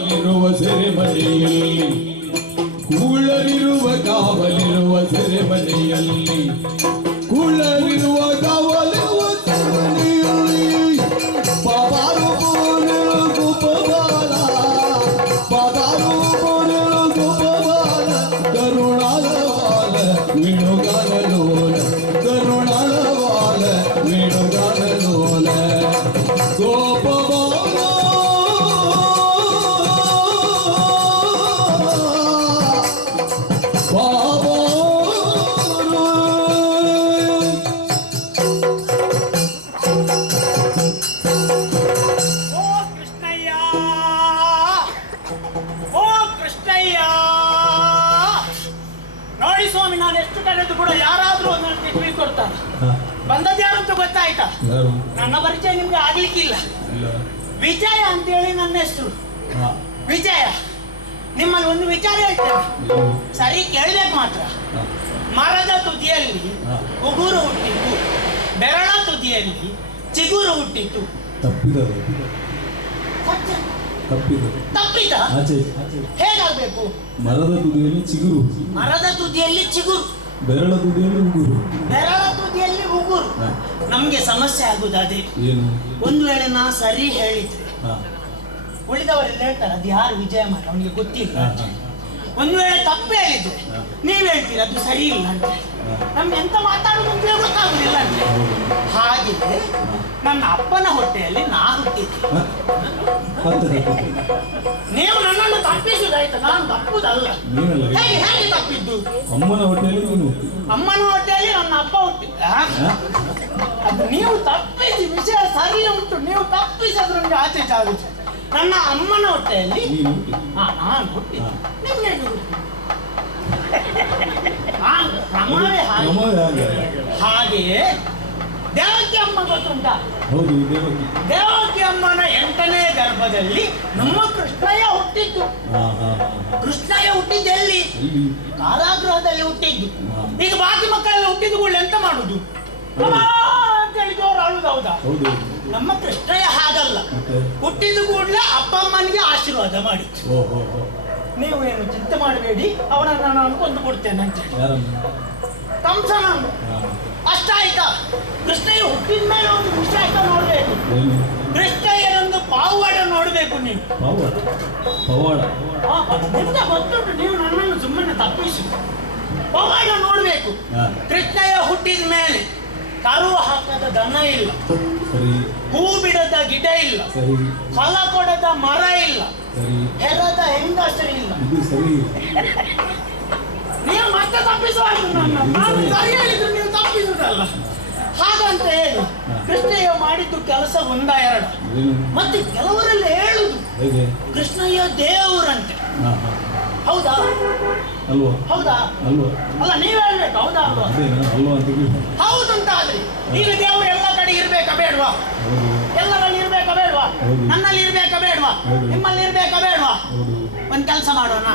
ಕಾವಲಿರುವ ಸೆರೆಮನೆಯಲ್ಲಿ ಕುಳ್ಳರಿರುವ ಕಾವಲಿರುವ ಸೆರೆಮನೆಯಲ್ಲಿ ಕುಳ್ಳರಿರುವ ಕಾವಲಿರುವ ಸೆರೆಮನೆಯಲ್ಲಿ ಪಾದಾರು ಬೋನೆಳು ಗೋಪಬಾಲ ಪಾದಾರು ಬೋನೆಳು ಗೋಪಬಾಲ ಕರುಣಾಲವಾಲ ವೇಣುಗಾನಲೋಲ ಕರುಣಾಲವಾಲ ವೇಣುಗಾನಲೋಲ ಗೋಪಬಾಲ ಬಂದದ್ಯಾರಂತೂ ಗೊತ್ತಾಯ್ತಾ? ನನ್ನ ಪರಿಚಯ ನಿಮ್ಗೆ ಆಗ್ಲಿಕ್ಕಿಲ್ಲ. ವಿಜಯ ಅಂತೇಳಿ ನನ್ನ ಹೆಸರು. ವಿಜಯ, ನಿಮ್ಮಲ್ಲಿ ಒಂದು ವಿಚಾರ ಹೇಳ್ತೇನೆ, ಸರಿ ಕೇಳ್ಬೇಕು ಮಾತ್ರ. ಮರದ ತುದಿಯಲ್ಲಿ ಉಗುರು ಹುಟ್ಟಿತು, ಬೆರಳ ತುದಿಯಲ್ಲಿ ಚಿಗುರು ಹುಟ್ಟಿತು. ತಪ್ಪಿದ ಹೇಗಾಗ್ಬೇಕು? ಮರದ ತುದಿಯಲ್ಲಿ ಚಿಗುರು, ಮರದ ತುದಿಯಲ್ಲಿ ಚಿಗುರು, ಬೆರಳ ತುದಿಯಲ್ಲಿ ಉಗುರು, ಬೆರಳ ತುದಿಯಲ್ಲಿ ಉಗುರು. ನಮ್ಗೆ ಸಮಸ್ಯೆ ಆಗುದು ಅದೇ. ಒಂದು ವೇಳೆ ನಾ ಸರಿ ಹೇಳಿದ್ರೆ ಉಳಿದವರೆಲ್ಲ ಹೇಳ್ತಾರೆ ಅದು ಯಾರು ವಿಜಯ ಮಾಡ ಅವನಿಗೆ ಗೊತ್ತಿಲ್ಲ. ಒಂದು ವೇಳೆ ತಪ್ಪು ಹೇಳಿದ್ರೆ ನೀವ್ ಹೇಳ್ತೀರ ಅದು ಸರಿ ಇಲ್ಲ ಅಂತ. ನಮ್ಗೆ ಎಂತ ಮಾತಾಡುದು ಅಂತ ಗೊತ್ತಾಗುದಿಲ್ಲ ಅಂತ. ಹಾಗೆ ನನ್ನ ಅಪ್ಪನ ಹೊಟ್ಟೆಯಲ್ಲಿ ನಾ ಹುಟ್ಟಿದ್ದೆ. ನೀವು ನನ್ನನ್ನು ತಪ್ಪಿಸುದಾಯ್ತು, ನಾನು ತಪ್ಪುದಲ್ಲ. ಹೇಗೆ ಹೇಗೆ ತಪ್ಪಿದ್ದು? ಅಮ್ಮನ ಹೊಟ್ಟೆಯಲ್ಲಿ ಅಮ್ಮನ ಹೊಟ್ಟೆಯಲ್ಲಿ ನನ್ನ ಅಪ್ಪ ಹುಟ್ಟಿದ್ದ. ಅದು ನೀವು ತಪ್ಪಿಸಿ ವಿಷಯ ಸರಿ ಉಂಟು, ನೀವು ತಪ್ಪಿಸಿದ್ರೆ ನಿಮ್ಗೆ ಆಚೆ ಆಗುತ್ತೆ. ನನ್ನ ಅಮ್ಮನ ಹೊಟ್ಟೆಯಲ್ಲಿ ನಾನು ಹುಟ್ಟಿದ್ದೆ. ನಿಮ್ಗೆ ಹಾಗೆಯೇ ದೇವಕಿ ಅಮ್ಮ ಗೊತ್ತುಂಟಾ? ದೇವಕಿ ಅಮ್ಮನ 8ನೇ ಗರ್ಭದಲ್ಲಿ ನಮ್ಮ ಕೃಷ್ಣಯ್ಯ ಹುಟ್ಟಿದ್ದು. ಕೃಷ್ಣಯ್ಯ ಹುಟ್ಟಿದ್ದೆಲ್ಲಿ? ಕಾರಾಗೃಹದಲ್ಲಿ ಹುಟ್ಟಿದ್ದು. ಈಗ ಬಾಕಿ ಮಕ್ಕಳೆಲ್ಲ ಹುಟ್ಟಿದ ಕೂಡಲೇ ಎಂತ ಮಾಡುದು? ಅಂತೇಳಿ ಜೋರು ಅಳುದು. ಹೌದಾ? ನಮ್ಮ ಕೃಷ್ಣಯ್ಯ ಹಾಗಲ್ಲ, ಹುಟ್ಟಿದ ಕೂಡಲೇ ಅಪ್ಪ ಅಮ್ಮನಿಗೆ ಆಶೀರ್ವಾದ ಮಾಡಿತ್ತು. ನೀವು ಏನು ಚಿಂತೆ ಮಾಡಬೇಡಿ, ಅವನನ್ನು ನಾನು ಕೊಂದು ಕೊಡ್ತೇನೆ ಅಂತ ಕಂಸನ. ಅಷ್ಟಾಯ್ತಾ? ಕೃಷ್ಣಯ್ಯ ಹುಟ್ಟಿದ ಮೇಲೆ ಒಂದು ವಿಷಯ ಆಯ್ತಾ ನೋಡ್ಬೇಕು. ಕೃಷ್ಣಯ್ಯನೊಂದು ಪಾವಡ ನೋಡ್ಬೇಕು ನೀವು. ನಿಮ್ಗೆ ಗೊತ್ತುಂಟು, ನೀವು ನನ್ನನ್ನು ಸುಮ್ಮನೆ ತಪ್ಪಿಸಿ. ಪವಾಡ ನೋಡ್ಬೇಕು. ಕೃಷ್ಣಯ್ಯ ಹುಟ್ಟಿದ ಮೇಲೆ ಕರು ಹಾಕದ ದನ ಇಲ್ಲ, ಹೂ ಬಿಡದ ಗಿಡ ಇಲ್ಲ, ಫಲ ಕೊಡದ ಮರ ಇಲ್ಲ, ಹೆರದ ಹೆಂಗಸು ಇಲ್ಲ. ನೀವು ಮತ್ತೆ ತಪ್ಪಿಸುವಾಗ ನಾನು ಸರಿ ಹೇಳಿದ್ರು ನೀವು ತಪ್ಪಿಸುದಲ್ಲ. ಹಾಗಂತ ಹೇಳಿ ಕೃಷ್ಣಯ್ಯ ಮಾಡಿದ್ದು ಕೆಲಸ 1-2. ಮತ್ತೆ ಕೆಲವರೆಲ್ಲ ಹೇಳುದು ಕೃಷ್ಣಯ್ಯ ದೇವರಂತೆ. ಹೌದಾ? ಹೌದಾ? ಅಲ್ಲ ನೀವ್ ಹೇಳ್ಬೇಕು. ಹೌದಾ ಅಲ್ವಾ? ಹೌದಂತಾದ್ರಿ ಈಗ ದೇವರು ಎಲ್ಲ ಕಡೆ ಇರ್ಬೇಕಾ ಬೇಡ್ವಾ? ಎಲ್ಲರಲ್ಲಿ ಇರ್ಬೇಕಾ ಬೇಡ್ವಾ? ನನ್ನಲ್ಲಿ ಇರ್ಬೇಕಾ ಬೇಡ್ವಾ? ನಿಮ್ಮಲ್ಲಿ ಇರ್ಬೇಕಾ ಬೇಡ್ವಾ? ಒಂದ್ ಕೆಲಸ ಮಾಡೋಣ,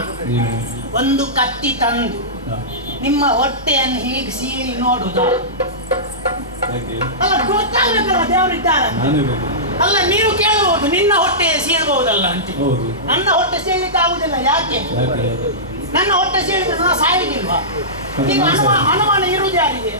ಒಂದು ಕತ್ತಿ ತಂದು ನಿಮ್ಮ ಹೊಟ್ಟೆಯನ್ನು ಹೀಗೆ ಸೀಳಿ ನೋಡುದ. ಅಲ್ಲ ಗೊತ್ತಾಗ್ಬೇಕಲ್ಲ ದೇವರಿದ್ದಾರೆ. ಅಲ್ಲ ನೀವು ಕೇಳಬಹುದು ನಿನ್ನ ಹೊಟ್ಟೆ ಸೀಳ್ಬಹುದಲ್ಲ ಅಂತ. ನನ್ನ ಹೊಟ್ಟೆ ಸೀಳಿಕ್ಕೆ ಆಗುದಿಲ್ಲ. ಯಾಕೆ? ನನ್ನ ಹೊಟ್ಟೆ ಸೀಳಿದ್ರೆ ನಾ ಸಾಯುದಿಲ್ವಾ? ಈಗ ಅನುಮಾನ ಇರುವುದು ಯಾರಿಗೆ?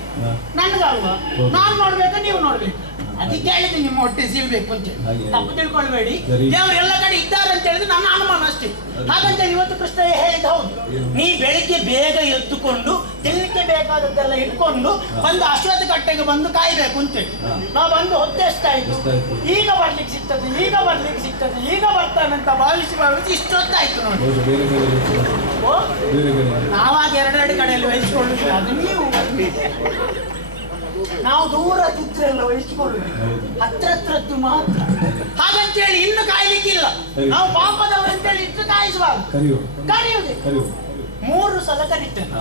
ನನ್ಗಲ್ವಾ? ನಾನ್ ನೋಡ್ಬೇಕಾ ನೀವು ನೋಡ್ಬೇಕು? ಅದಕ್ಕೆ ಹೇಳಿದ್ರೆ ನಿಮ್ಮ ಹೊಟ್ಟೆ ಸೀಳ್ಬೇಕು ಅಂತ. ತಪ್ಪು ತಿಳ್ಕೊಳ್ಬೇಡಿ. ದೇವರು ಎಲ್ಲ ಕಡೆ ಇದ್ದಾರೆ ಅಂತ ಹೇಳಿದ್ರೆ ನನ್ನ ಅನುಮಾನ ಅಷ್ಟೇ. ಹಾಗಂತ ಇವತ್ತು ಕೃಷ್ಣಯ್ಯ ಹೇಳಿದ ಹೌದು. ನೀ ಬೆಳಿಗ್ಗೆ ಬೇಗ ಎತ್ತುಕೊಂಡು ತಿನ್ನಲಿಕ್ಕೆ ಬೇಕಾದದ್ದೆಲ್ಲ ಇಟ್ಕೊಂಡು ಒಂದು ಅಶ್ವತ್ಥ ಕಟ್ಟೆಗೆ ಬಂದು ಕಾಯ್ಬೇಕು ಅಂತೇಳಿ ನಾವು ಬಂದು ಹೊತ್ತೆ ಎಷ್ಟಾಯ್ತು? ಈಗ ಬರ್ಲಿಕ್ಕೆ ಸಿಗ್ತದೆ, ಈಗ ಬರ್ಲಿಕ್ಕೆ ಸಿಗ್ತದೆ, ಈಗ ಬರ್ತಾನಂತ ಭಾವಿಸಿ ಇಷ್ಟೊತ್ತಾಯ್ತು ನೋಡಿ. ನಾವಾಗ 2 ಕಡೆಯಲ್ಲಿ ವಹಿಸಿಕೊಳ್ಳುದು. ಅದು ನೀವು ನಾವು ದೂರ ಚಿತ್ರ ಎಲ್ಲ ವಹಿಸಿಕೊಳ್ಳುದು, ಹತ್ರದ್ದು ಮಾತ್ರ. ಹಾಗಂತೇಳಿ ಇನ್ನು ಕಾಯ್ಲಿಕ್ಕಿಲ್ಲ. ನಾವು ಪಾಪದವರಂತೇಳಿ ಇಷ್ಟು ಕಾಯಿಸಬಾರ್ದು. ಕರೆಯುವುದೇ 3 ಸಲ ಕರೀತೇನೆ.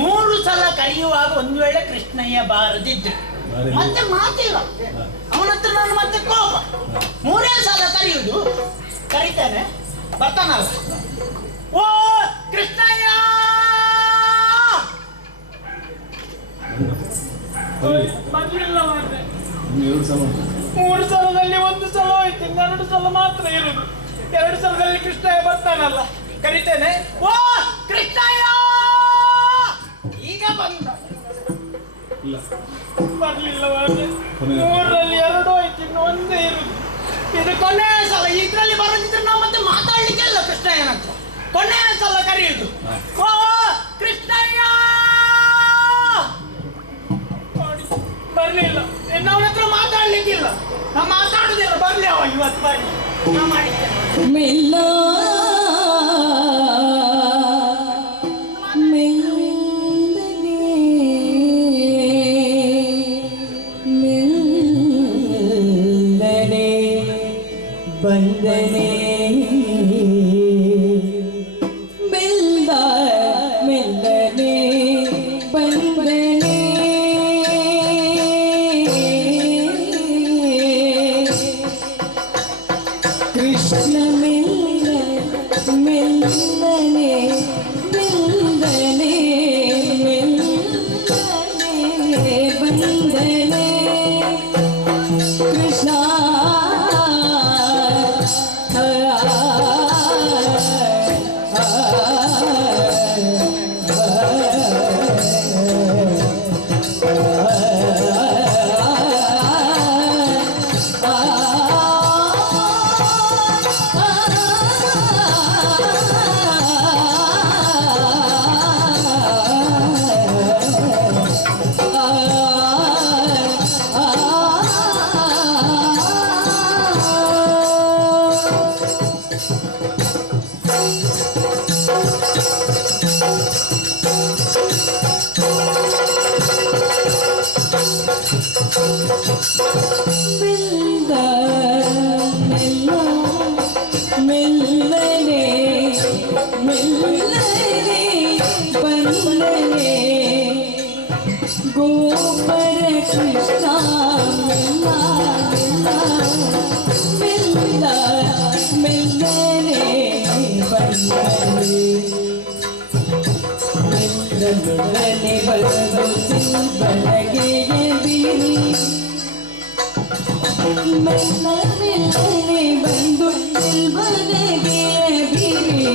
3 ಸಲ ಕರೆಯುವಾಗ ಒಂದು ವೇಳೆ ಕೃಷ್ಣಯ್ಯ ಬಾರದಿದ್ರೆ ಮತ್ತೆ ಮಾತಿಲ್ಲ ಅವನ ಹತ್ರ. ನಾನು ಮತ್ತೆ ಕೋಪ. 3 ಸಲ ಕರೆಯುವುದು. ಕರಿತೇನೆ, ಬರ್ತಾನಲ್ಲ. ಓ ಕೃಷ್ಣಯ್ಯ ಬರ್ಲಿಲ್ಲ. 3 ಸಲದಲ್ಲಿ 1 ಸಲ ಹೋಯ್ತು, 2 ಸಲ ಮಾತ್ರ ಇರುದು. ಎರಡು ಸಲದಲ್ಲಿ ಕೃಷ್ಣಯ್ಯ ಬರ್ತಾನಲ್ಲ, ಕರಿತೇನೆ. ಓ ಕೃಷ್ಣಯ್ಯ ಈಗ ಬಂದ. ಇಲ್ಲ ಬರ್ಲಿಲ್ಲ, ಮೂರರಲ್ಲಿ ಎರಡು ಹೋಯ್ತು, ಇನ್ನು ಒಂದೇ ಇರುದು. ಇದು ಕೊನೆಯ ಸಲ. ಇದ್ರಲ್ಲಿ ಬರೋದಿದ್ರೆ ನಾವು ಮತ್ತೆ ಮಾತಾಡ್ಲಿಕ್ಕೆ ಇಲ್ಲ ಕೃಷ್ಣಯ್ಯನ ಹತ್ರ. ಕೊನೆಯ ಸಲ ಕರೆಯುದು. ಓ ಕೃಷ್ಣಯ್ಯ ಬರ್ಲಿಲ್ಲ, ಇನ್ನು ಅವನ ಹತ್ರ ಮಾತಾಡ್ಲಿಕ್ಕಿಲ್ಲ. ನಾ ಮಾತಾಡುದಿಲ್ಲ, ಬರ್ಲಿ ಅವ ಇವತ್ತು ಬರ್ಲಿ. ನಾ ಮಾಡಿದ್ದೇನೆ ಮೆಲ್ಲ ಬಂದನೆ ಮೆಲ್ಲ ಮೆಲ್ಲನೆ ಬಂದನೆ ಕೃಷ್ಣ ಮೆಲ್ಲ ಮೆಲ್ಲನೆ ಮೆಲ್ಲನೆ ಮೆಲ್ಲನೆ ಬಂದನೆ ಕೃಷ್ಣ ಮೆಲ್ಲನೆ ಮೆಲ್ಲನೆ ಬಂದನೆ ಗೋಪರ ಕೃಷ್ಣ ಮೆಲ್ಲ ಮೆಲ್ಲ ಮೆಲ್ಲನೆ ಬಂದನೆ ಮೆಲ್ಲನೆ ಬರದು ಬಲಗೆಯ ಬಿರಿ ಮೆಲ್ಲ ಮೆಲ್ಲನೆ ಬಂದು ಬಲಗೆಯ ಬಿರಿ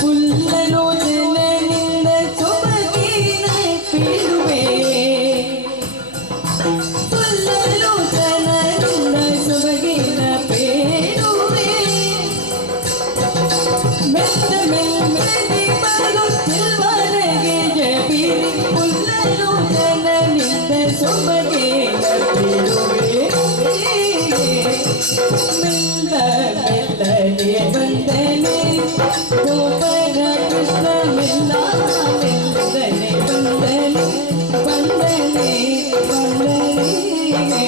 ಪುಲ್ಲಲೋಚನನಿಂದ ಸೊಬಗಿನ ಪೇಳುವೆ ಪುಲ್ಲಲೋಚನನಿಂದ ಸೊಬಗಿನ ಪೇಳುವೆ ಮೆಲ್ಲ ಮೆಲ್ಲನೆ ಬರುತ್ತಿಲ್ವರೆಗೆಯ ಬಿರಿ ಪುಲ್ಲಲೋಚನನಿಂದ ಸೊಬಗಿನ ಪೇಳುವೆ ಮೆಲ್ಲ ಮೆಲ್ಲನೆ ಬಂದನೆ ಗೋಪರ ಕೃಷ್ಣ ಮೆಲ್ಲ ಮೆಲ್ಲನೆ ಬಂದನೆ ಬಂದನೆ ಬಂದನೆ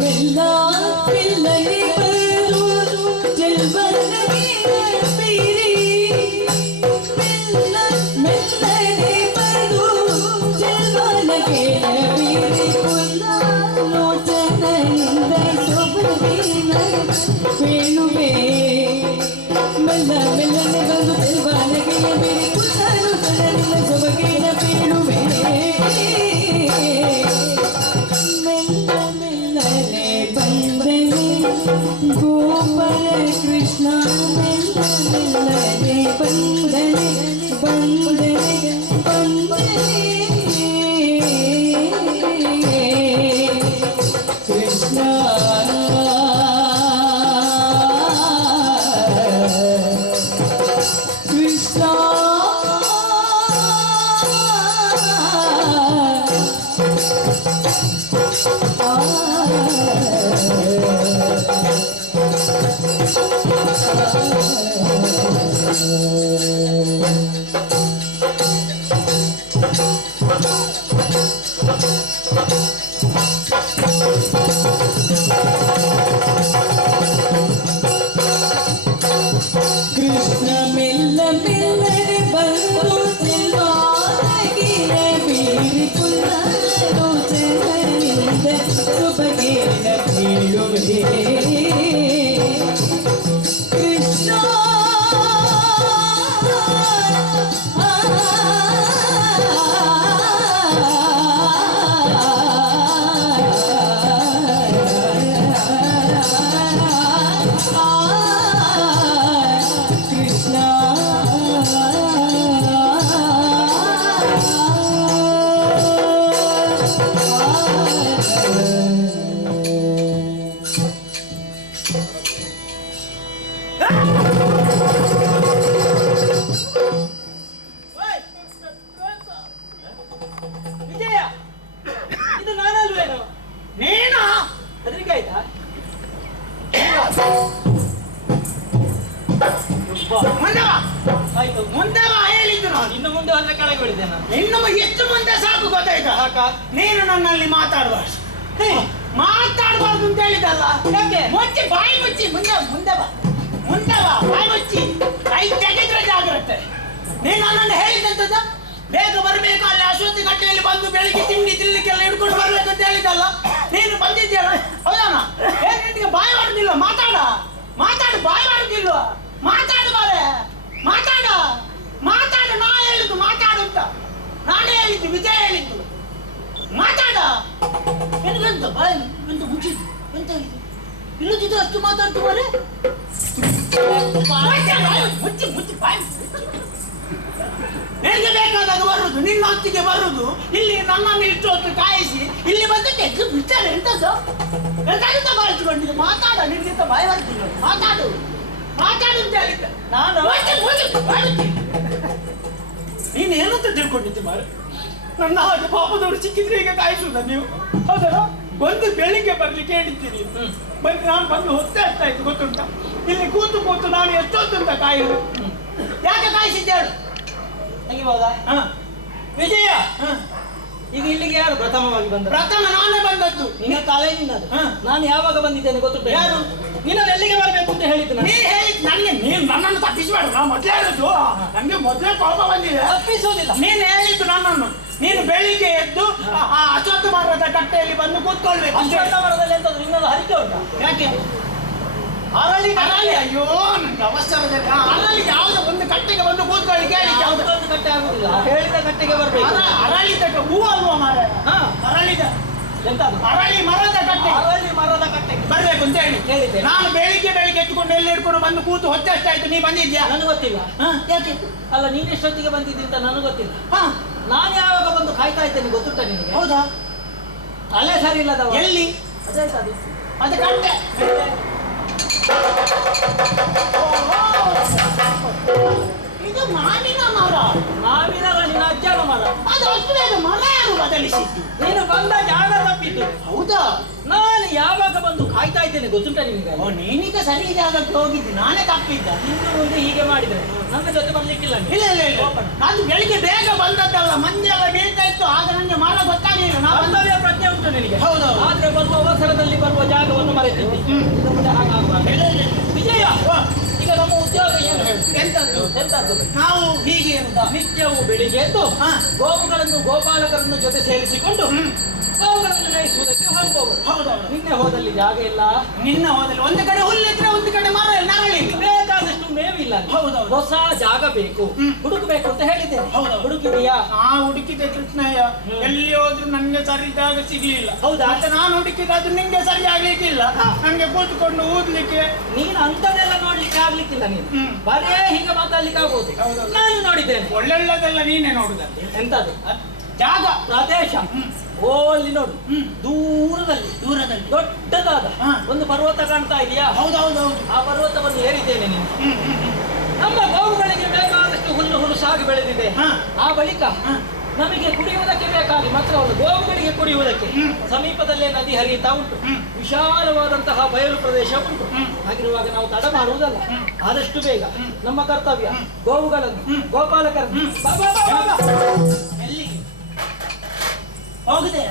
ಮೆಲ್ಲ ಮೆಲ್ಲನೆ ಬರು ಚೆಲ್ವನಗಿನ ಬೀರಿ ಮೆಲ್ಲ ಮೆಲ್ಲನೆ ಬರು ಚೆಲ್ವನಗಿನ ಬೀರಿ ಪುಲ್ಲಲೋಚನನಿಂದ ಸೊಬಗಿನ ಪೇಳುವೆ ಮೆಲ್ಲ ಮೆಲ್ಲನೆ ಬಂದು ಚೆಲ್ವನಗಿನ ಬೀರಿ ಪುಲ್ಲಲೋಚನನಿಂದ ಸೊಬಗಿನ ಪೇಳುವೆ ಮೆಲ್ಲ ಮೆಲ್ಲನೆ ಬಂದನೆ ಗೋಪರ ಕೃಷ್ಣ ಮೆಲ್ಲ ಮೆಲ್ಲನೆ ಬಂದನೆ ಬಂದನೆ ಬಂದನೆ ಕೃಷ್ಣ ಕೃಷ್ಣ ಕೃಷ್ಣ ಹೌದು, ಮುಂದೆ ಬಾ ಹೇಳಿದ್ದು ನಾನು. ಇನ್ನು ಮುಂದೆ ಹೋದ್ರೆ ಕೆಳಗೆ ಬಿಡಿದೆ ನಾನು. ಇನ್ನು ಎಷ್ಟು ಮುಂದೆ ಸಾಕು ಗೊತ್ತಾಯ್ತಾ? ನೀನು ನನ್ನಲ್ಲಿ ಮಾತಾಡಬಾರ್ದು, ಮಾತಾಡಬಾರ್ದು ಅಂತ ಹೇಳಿದಲ್ಲ. ಯಾಕೆ? ಮುಚ್ಚಿ ಬಾಯಿ ಮುಚ್ಚಿ ಮುಂದೆ ಮುಂದೆ ಬಾ, ಮುಂದೆ ಬಾ, ಬಾಯಿ ಮುಚ್ಚಿ. ಕೈ ತೆಗೆದ್ರೆ ಜಾಗ್ರತೆ. ನೀನು ನನ್ನನ್ನು ಹೇಳಿದಂತದ ಬೇಗ ಬರಬೇಕು, ಅಲ್ಲಿ ಅಶ್ವತ್ಥ ಕಟ್ಟೆಯಲ್ಲಿ ಬಂದು ಬೆಳಿಗ್ಗೆ ತಿಂಡಿ ತಿನ್ಲಿಕ್ಕೆಲ್ಲ ಹಿಡ್ಕೊಂಡು ಬರ್ಬೇಕು ಅಂತ ಹೇಳಿದಲ್ಲ. ನೀನು ಬಂದಿದ್ದೀಯ ಹೌದಾನ? ಏನ್ ನಿನಗೆ ಬಾಯಿ ಮಾಡುದಿಲ್ಲ? ಮಾತಾಡು, ಬಾಯಿ ಮಾಡುದಿಲ್ವ? ಮಾತಾಡು ಬಾರೆ, ಮಾತಾಡು. ನಾ ಹೇಳಿದ್ದು ಮಾತಾಡು ಅಂತ. ನಾನೇ ಹೇಳಿದ್ದು, ವಿಜಯ ಹೇಳಿದ್ದು. ಮಾತಾಡ. ನಿನಗೆಂತ ಬಾಯಿ ಎಂತ ಮುಚ್ಚಿದ್ದು? ಎಂತ ಹೇಳಿದ್ದು? ಇಲ್ಲದಿದ್ದು ಅಷ್ಟು ಮಾತಾಡ್ತು ಬಾರೆ. ಮುಚ್ಚಿ ಬಾಯಿ. ನಿನಗೆ ಬೇಕಾದಾಗ ಬರುದು, ನಿನ್ನ ಹೊತ್ತಿಗೆ ಬರುದು, ಇಲ್ಲಿ ನನ್ನನ್ನು ಇಷ್ಟು ಹೊತ್ತು ಕಾಯಿಸಿ ಇಲ್ಲಿ ಬಂದು ತೆಗೆದು ಬಿಡ್ತಾರೆ. ಎಂತದ್ದು ಎಂತ ಬಾಳಿಸಿಕೊಂಡಿದ್ದು? ಮಾತಾಡ, ನಿನ್ಗಿಂತ ಬಾಯಿ ಬರ್ತಿಲ್ಲ. ಮಾತಾಡು ಅಂತ ಹೇಳಿದ್ದೆ ನಾನು. ನೀನು ಏನಂತ ತಿಳ್ಕೊಂಡಿದ್ದೆ ಮಾರೆ? ನನ್ನ ಹಾಗೆ ಪಾಪದವರು ಸಿಕ್ಕಿದ್ರೆ ಈಗ ಕಾಯಿಸುವುದ ನೀವು? ಹೌದಲ್ಲ? ಒಂದು ಬೆಳಿಗ್ಗೆ ಬರ್ಲಿಕ್ಕೆ ಹೇಳಿದ್ದೀನಿ, ನಾನು ಬಂದು ಹೊತ್ತೇ ಆಗ್ತಾ ಇತ್ತು ಗೊತ್ತುಂಟ. ಇಲ್ಲಿ ಕೂತು ನಾನು ಎಷ್ಟೊತ್ತಂತ ಕಾಯುದು. ಯಾಕೆ ಕಾಯಿಸಿದ್ದೆ ಹೇಳು? ತೆಗಿಬಹುದಾ? ವಿಜಯ, ಈಗ ಇಲ್ಲಿಗೆ ಯಾರು ಪ್ರಥಮವಾಗಿ ಬಂದ? ಪ್ರಥಮ ನಾನೇ ಬಂದದ್ದು. ನಿನ್ನ ತಲೆ ನಿನ್ನದು. ನಾನು ಯಾವಾಗ ಬಂದಿದ್ದೇನೆ ಗೊತ್ತುಂಟ? ಯಾರು? ನಿನ್ನನ್ನು ಎಲ್ಲಿಗೆ ಬರಬೇಕು ಅಂತ ಹೇಳಿದ್ದು ನಾನು. ನೀ ಹೇಳಿದ್ ನನಗೆ, ನೀನು ನನ್ನನ್ನು ತಪ್ಪಿಸಬೇಡ. ನಾ ಮೊದಲೇ ಹೇಳಿದ್ದು, ನನಗೆ ಮೊದಲೇ ಕೋಪ ಬಂದಿದೆ. ತಪ್ಪಿಸೋದಿಲ್ಲ. ನೀನು ಹೇಳಿದ್ದು ನನ್ನನ್ನು. ನೀನು ಬೆಳಿಗ್ಗೆ ಎದ್ದು ಅಶ್ವತ್ಥ ಮರದ ಕಟ್ಟೆಯಲ್ಲಿ ಬಂದು ಕೂತ್ಕೊಳ್ಬೇಕು. ಅಶ್ವತ್ಥ ಮರದಲ್ಲಿ ಎಂತದ್ದು ಇನ್ನೊಂದು ಹರಿಕೆ ಉಂಟಾ? ಯಾಕೆ? ಅರಳಿ. ಅಯ್ಯೋ, ನಂಗೆ ಅವಸರದಲ್ಲಿ ಅರಳಿ ಯಾವುದೋ ಒಂದು ಕಟ್ಟೆಗೆ ಬಂದು ಕೂತ್ಕೊಳ್ಳಿಕ್ಕೆ ಹೇಳಿಕ್ಕೆ ಯಾವ್ದು ಒಂದು ಕಟ್ಟೆ ಆಗುದಿಲ್ಲ, ಹೇಳಿದ ಕಟ್ಟೆಗೆ ಬರಬೇಕು. ಅರಳಿದ ಹೂ ಅಲ್ವಾ ಮಾರ? ಅರಳಿದ ಎಂತದು? ಅರಳಿ ಮರದ ಕಟ್ಟೆ. ಅರಳಿ ಮರದ ಕಟ್ಟೆಗೆ ಬರ್ಬೇಕು ಅಂತ ಹೇಳಿದ್ದೆ. ನಾನು ಬೆಳಿಗ್ಗೆ ಎತ್ಕೊಂಡು ಎಲ್ಲಿ ಹಿಡ್ಕೊಂಡು ಬಂದು ಕೂತು ಹೊತ್ತೆ ಅಷ್ಟಾಯ್ತು. ನೀ ಬಂದಿದ್ಯಾ? ನನಗೆ ಗೊತ್ತಿಲ್ಲ. ಯಾಕೆ? ಅಲ್ಲ, ನೀನು ಎಷ್ಟೊತ್ತಿಗೆ ಬಂದಿದ್ದಿ ಅಂತ ನನಗೆ ಗೊತ್ತಿಲ್ಲ. ಹಾ, ನಾನು ಯಾವಾಗ ಬಂದು ಕಾಯ್ತಾ ಇದ್ದೇನೆ ಗೊತ್ತುಂಟ ನಿನಗೆ? ಹೌದಾ? ತಲೆ ಸರಿ ಇಲ್ಲದವ. ಎಲ್ಲಿ? ಅದೇ ಅದು ಕಟ್ಟೆ. ಇದು ಮಾವಿನ ಮರ. ಮಾವಿನ ನಿನ್ನ ಅಜ್ಜನ ಮರ. ಅದು ಅಷ್ಟು ಬೇಗ ಮರ ಯಾರು ಬದಲಿಸಿದ್ದು? ನೀನು ಬಂದ ಜಾಗ ತಪ್ಪಿದ್ದು. ಹೌದಾ? ನಾನು ಯಾವಾಗ ಬಂದು ಕಾಯ್ತಾ ಇದ್ದೇನೆ ಗೊತ್ತುಂಟ ನಿನಗೆ? ನೀನೀಗ ಸರಿ ಜಾಗಕ್ಕೆ ಹೋಗಿದ್ದು, ನಾನೇ ತಪ್ಪಿದ್ದ. ಇನ್ನು ಮುಂದೆ ಹೀಗೆ ಮಾಡಿದ್ರೆ ನನ್ನ ಜೊತೆ ಬರ್ಲಿಕ್ಕಿಲ್ಲ. ಇಲ್ಲ, ನಾನು ಬೆಳಿಗ್ಗೆ ಬೇಗ ಬಂದದ್ದಲ್ಲ, ಮಂದಿ ಎಲ್ಲ ಬೀಳ್ತಾ ಇತ್ತು, ಆಗ ನನಗೆ ಮರ ಗೊತ್ತಾಗಲಿಲ್ಲ. ಕರ್ತವ್ಯ ಪ್ರಜ್ಞೆ ಉಂಟು ನಿನಗೆ. ಹೌದು. ಆದ್ರೆ ಬರುವ ಅವಸರದಲ್ಲಿ ಬರುವ ಜಾಗವನ್ನು ಮರೆತಿದ್ದೆ. ಇದು ಮುಂದೆ ಹಾಗಾಗಬಾರದು. ವಿಜಯ, ಈಗ ನಮ್ಮ ಉದ್ಯೋಗ ಏನು ಹೇಳು? ಎಂತದ್ದು? ನಾವು ಹೀಗೆ ನಿತ್ಯವೂ ಬೆಳಿಗ್ಗೆ ಎದ್ದು ಗೋವುಗಳನ್ನು ಗೋಪಾಲಕರನ್ನು ಜೊತೆ ಸೇರಿಸಿಕೊಂಡು ಅವುಗಳನ್ನು ಮೇಯಿಸುವುದಕ್ಕೆ ಹೊರಬೋದು. ಹೌದೌದು. ನಿನ್ನೆ ಹೋದಲ್ಲಿ ಜಾಗ ಇಲ್ಲ. ನಿನ್ನ ಹೋದಲ್ಲಿ ಒಂದು ಕಡೆ ಹುಲ್ಲಿದ್ರೆ ಒಂದು ಕಡೆ ಮರ ನರಳಿ ಬೇಕಾದಷ್ಟು ಮೇವಿಲ್ಲ. ಹೌದೌದು. ಹೊಸ ಜಾಗ ಬೇಕು, ಹುಡುಕಬೇಕು ಅಂತ ಹೇಳಿದ್ದೇನೆ. ಹೌದೌದು. ಹುಡುಕಿದೀಯಾ? ಹುಡುಕಿದೆ ಕೃಷ್ಣಯ್ಯ, ಎಲ್ಲಿ ಹೋದ್ರು ನನ್ಗೆ ಸರಿ ಜಾಗ ಸಿಗ್ಲಿಲ್ಲ. ಹೌದಾ? ಮತ್ತೆ ನಾನು ಹುಡುಕಿದ ಅದು ನಿಂಗೆ ಸರಿ ಆಗ್ಲಿಕ್ಕಿಲ್ಲ. ನಂಗೆ ಕೂತ್ಕೊಂಡು ಓದ್ಲಿಕ್ಕೆ. ನೀನು ಅಂತದೆಲ್ಲ ನೋಡ್ಲಿಕ್ಕೆ ಆಗ್ಲಿಕ್ಕಿಲ್ಲ. ನೀನು ಬರೇ ಹೀಗೆ ಮಾತಾಡ್ಲಿಕ್ಕೆ ಆಗ್ಬೋದು. ನಾನು ನೋಡಿದ್ದೇನೆ. ಒಳ್ಳೊಳ್ಳದೆಲ್ಲ ನೀನೇ ನೋಡುದಲ್ಲಿ. ಎಂತದು? ಜಾಗ, ಪ್ರದೇಶ. ಓ, ಅಲ್ಲಿ ನೋಡು, ದೂರದಲ್ಲಿ ದೊಡ್ಡದಾದ ಒಂದು ಪರ್ವತ ಕಾಣ್ತಾ ಇದೆಯಾ? ಹೌದೌದು. ಆ ಪರ್ವತವನ್ನು ಏರಿದ್ದೇನೆ. ನೀನು ನಮ್ಮ ಗೋವುಗಳಿಗೆ ಬೇಕಾದಷ್ಟು ಹುಲ್ಲು ಬೆಳೆದಿದೆ. ಆ ಬಳಿಕ ನಮಗೆ ಕುಡಿಯುವುದಕ್ಕೆ ಬೇಕಾಗಿ ಮಾತ್ರವಲ್ಲ, ಗೋವುಗಳಿಗೆ ಕುಡಿಯುವುದಕ್ಕೆ ಸಮೀಪದಲ್ಲೇ ನದಿ ಹರಿಯುತ್ತಾ ಉಂಟು. ವಿಶಾಲವಾದಂತಹ ಬಯಲು ಪ್ರದೇಶ ಉಂಟು. ಹಾಗಿರುವಾಗ ನಾವು ತಡ ಮಾಡುವುದಲ್ಲ, ಆದಷ್ಟು ಬೇಗ ನಮ್ಮ ಕರ್ತವ್ಯ ಗೋವುಗಳನ್ನು ಗೋಪಾಲಕರನ್ನು ಎಲ್ಲಿಗೆ ಹೋಗುದೇ?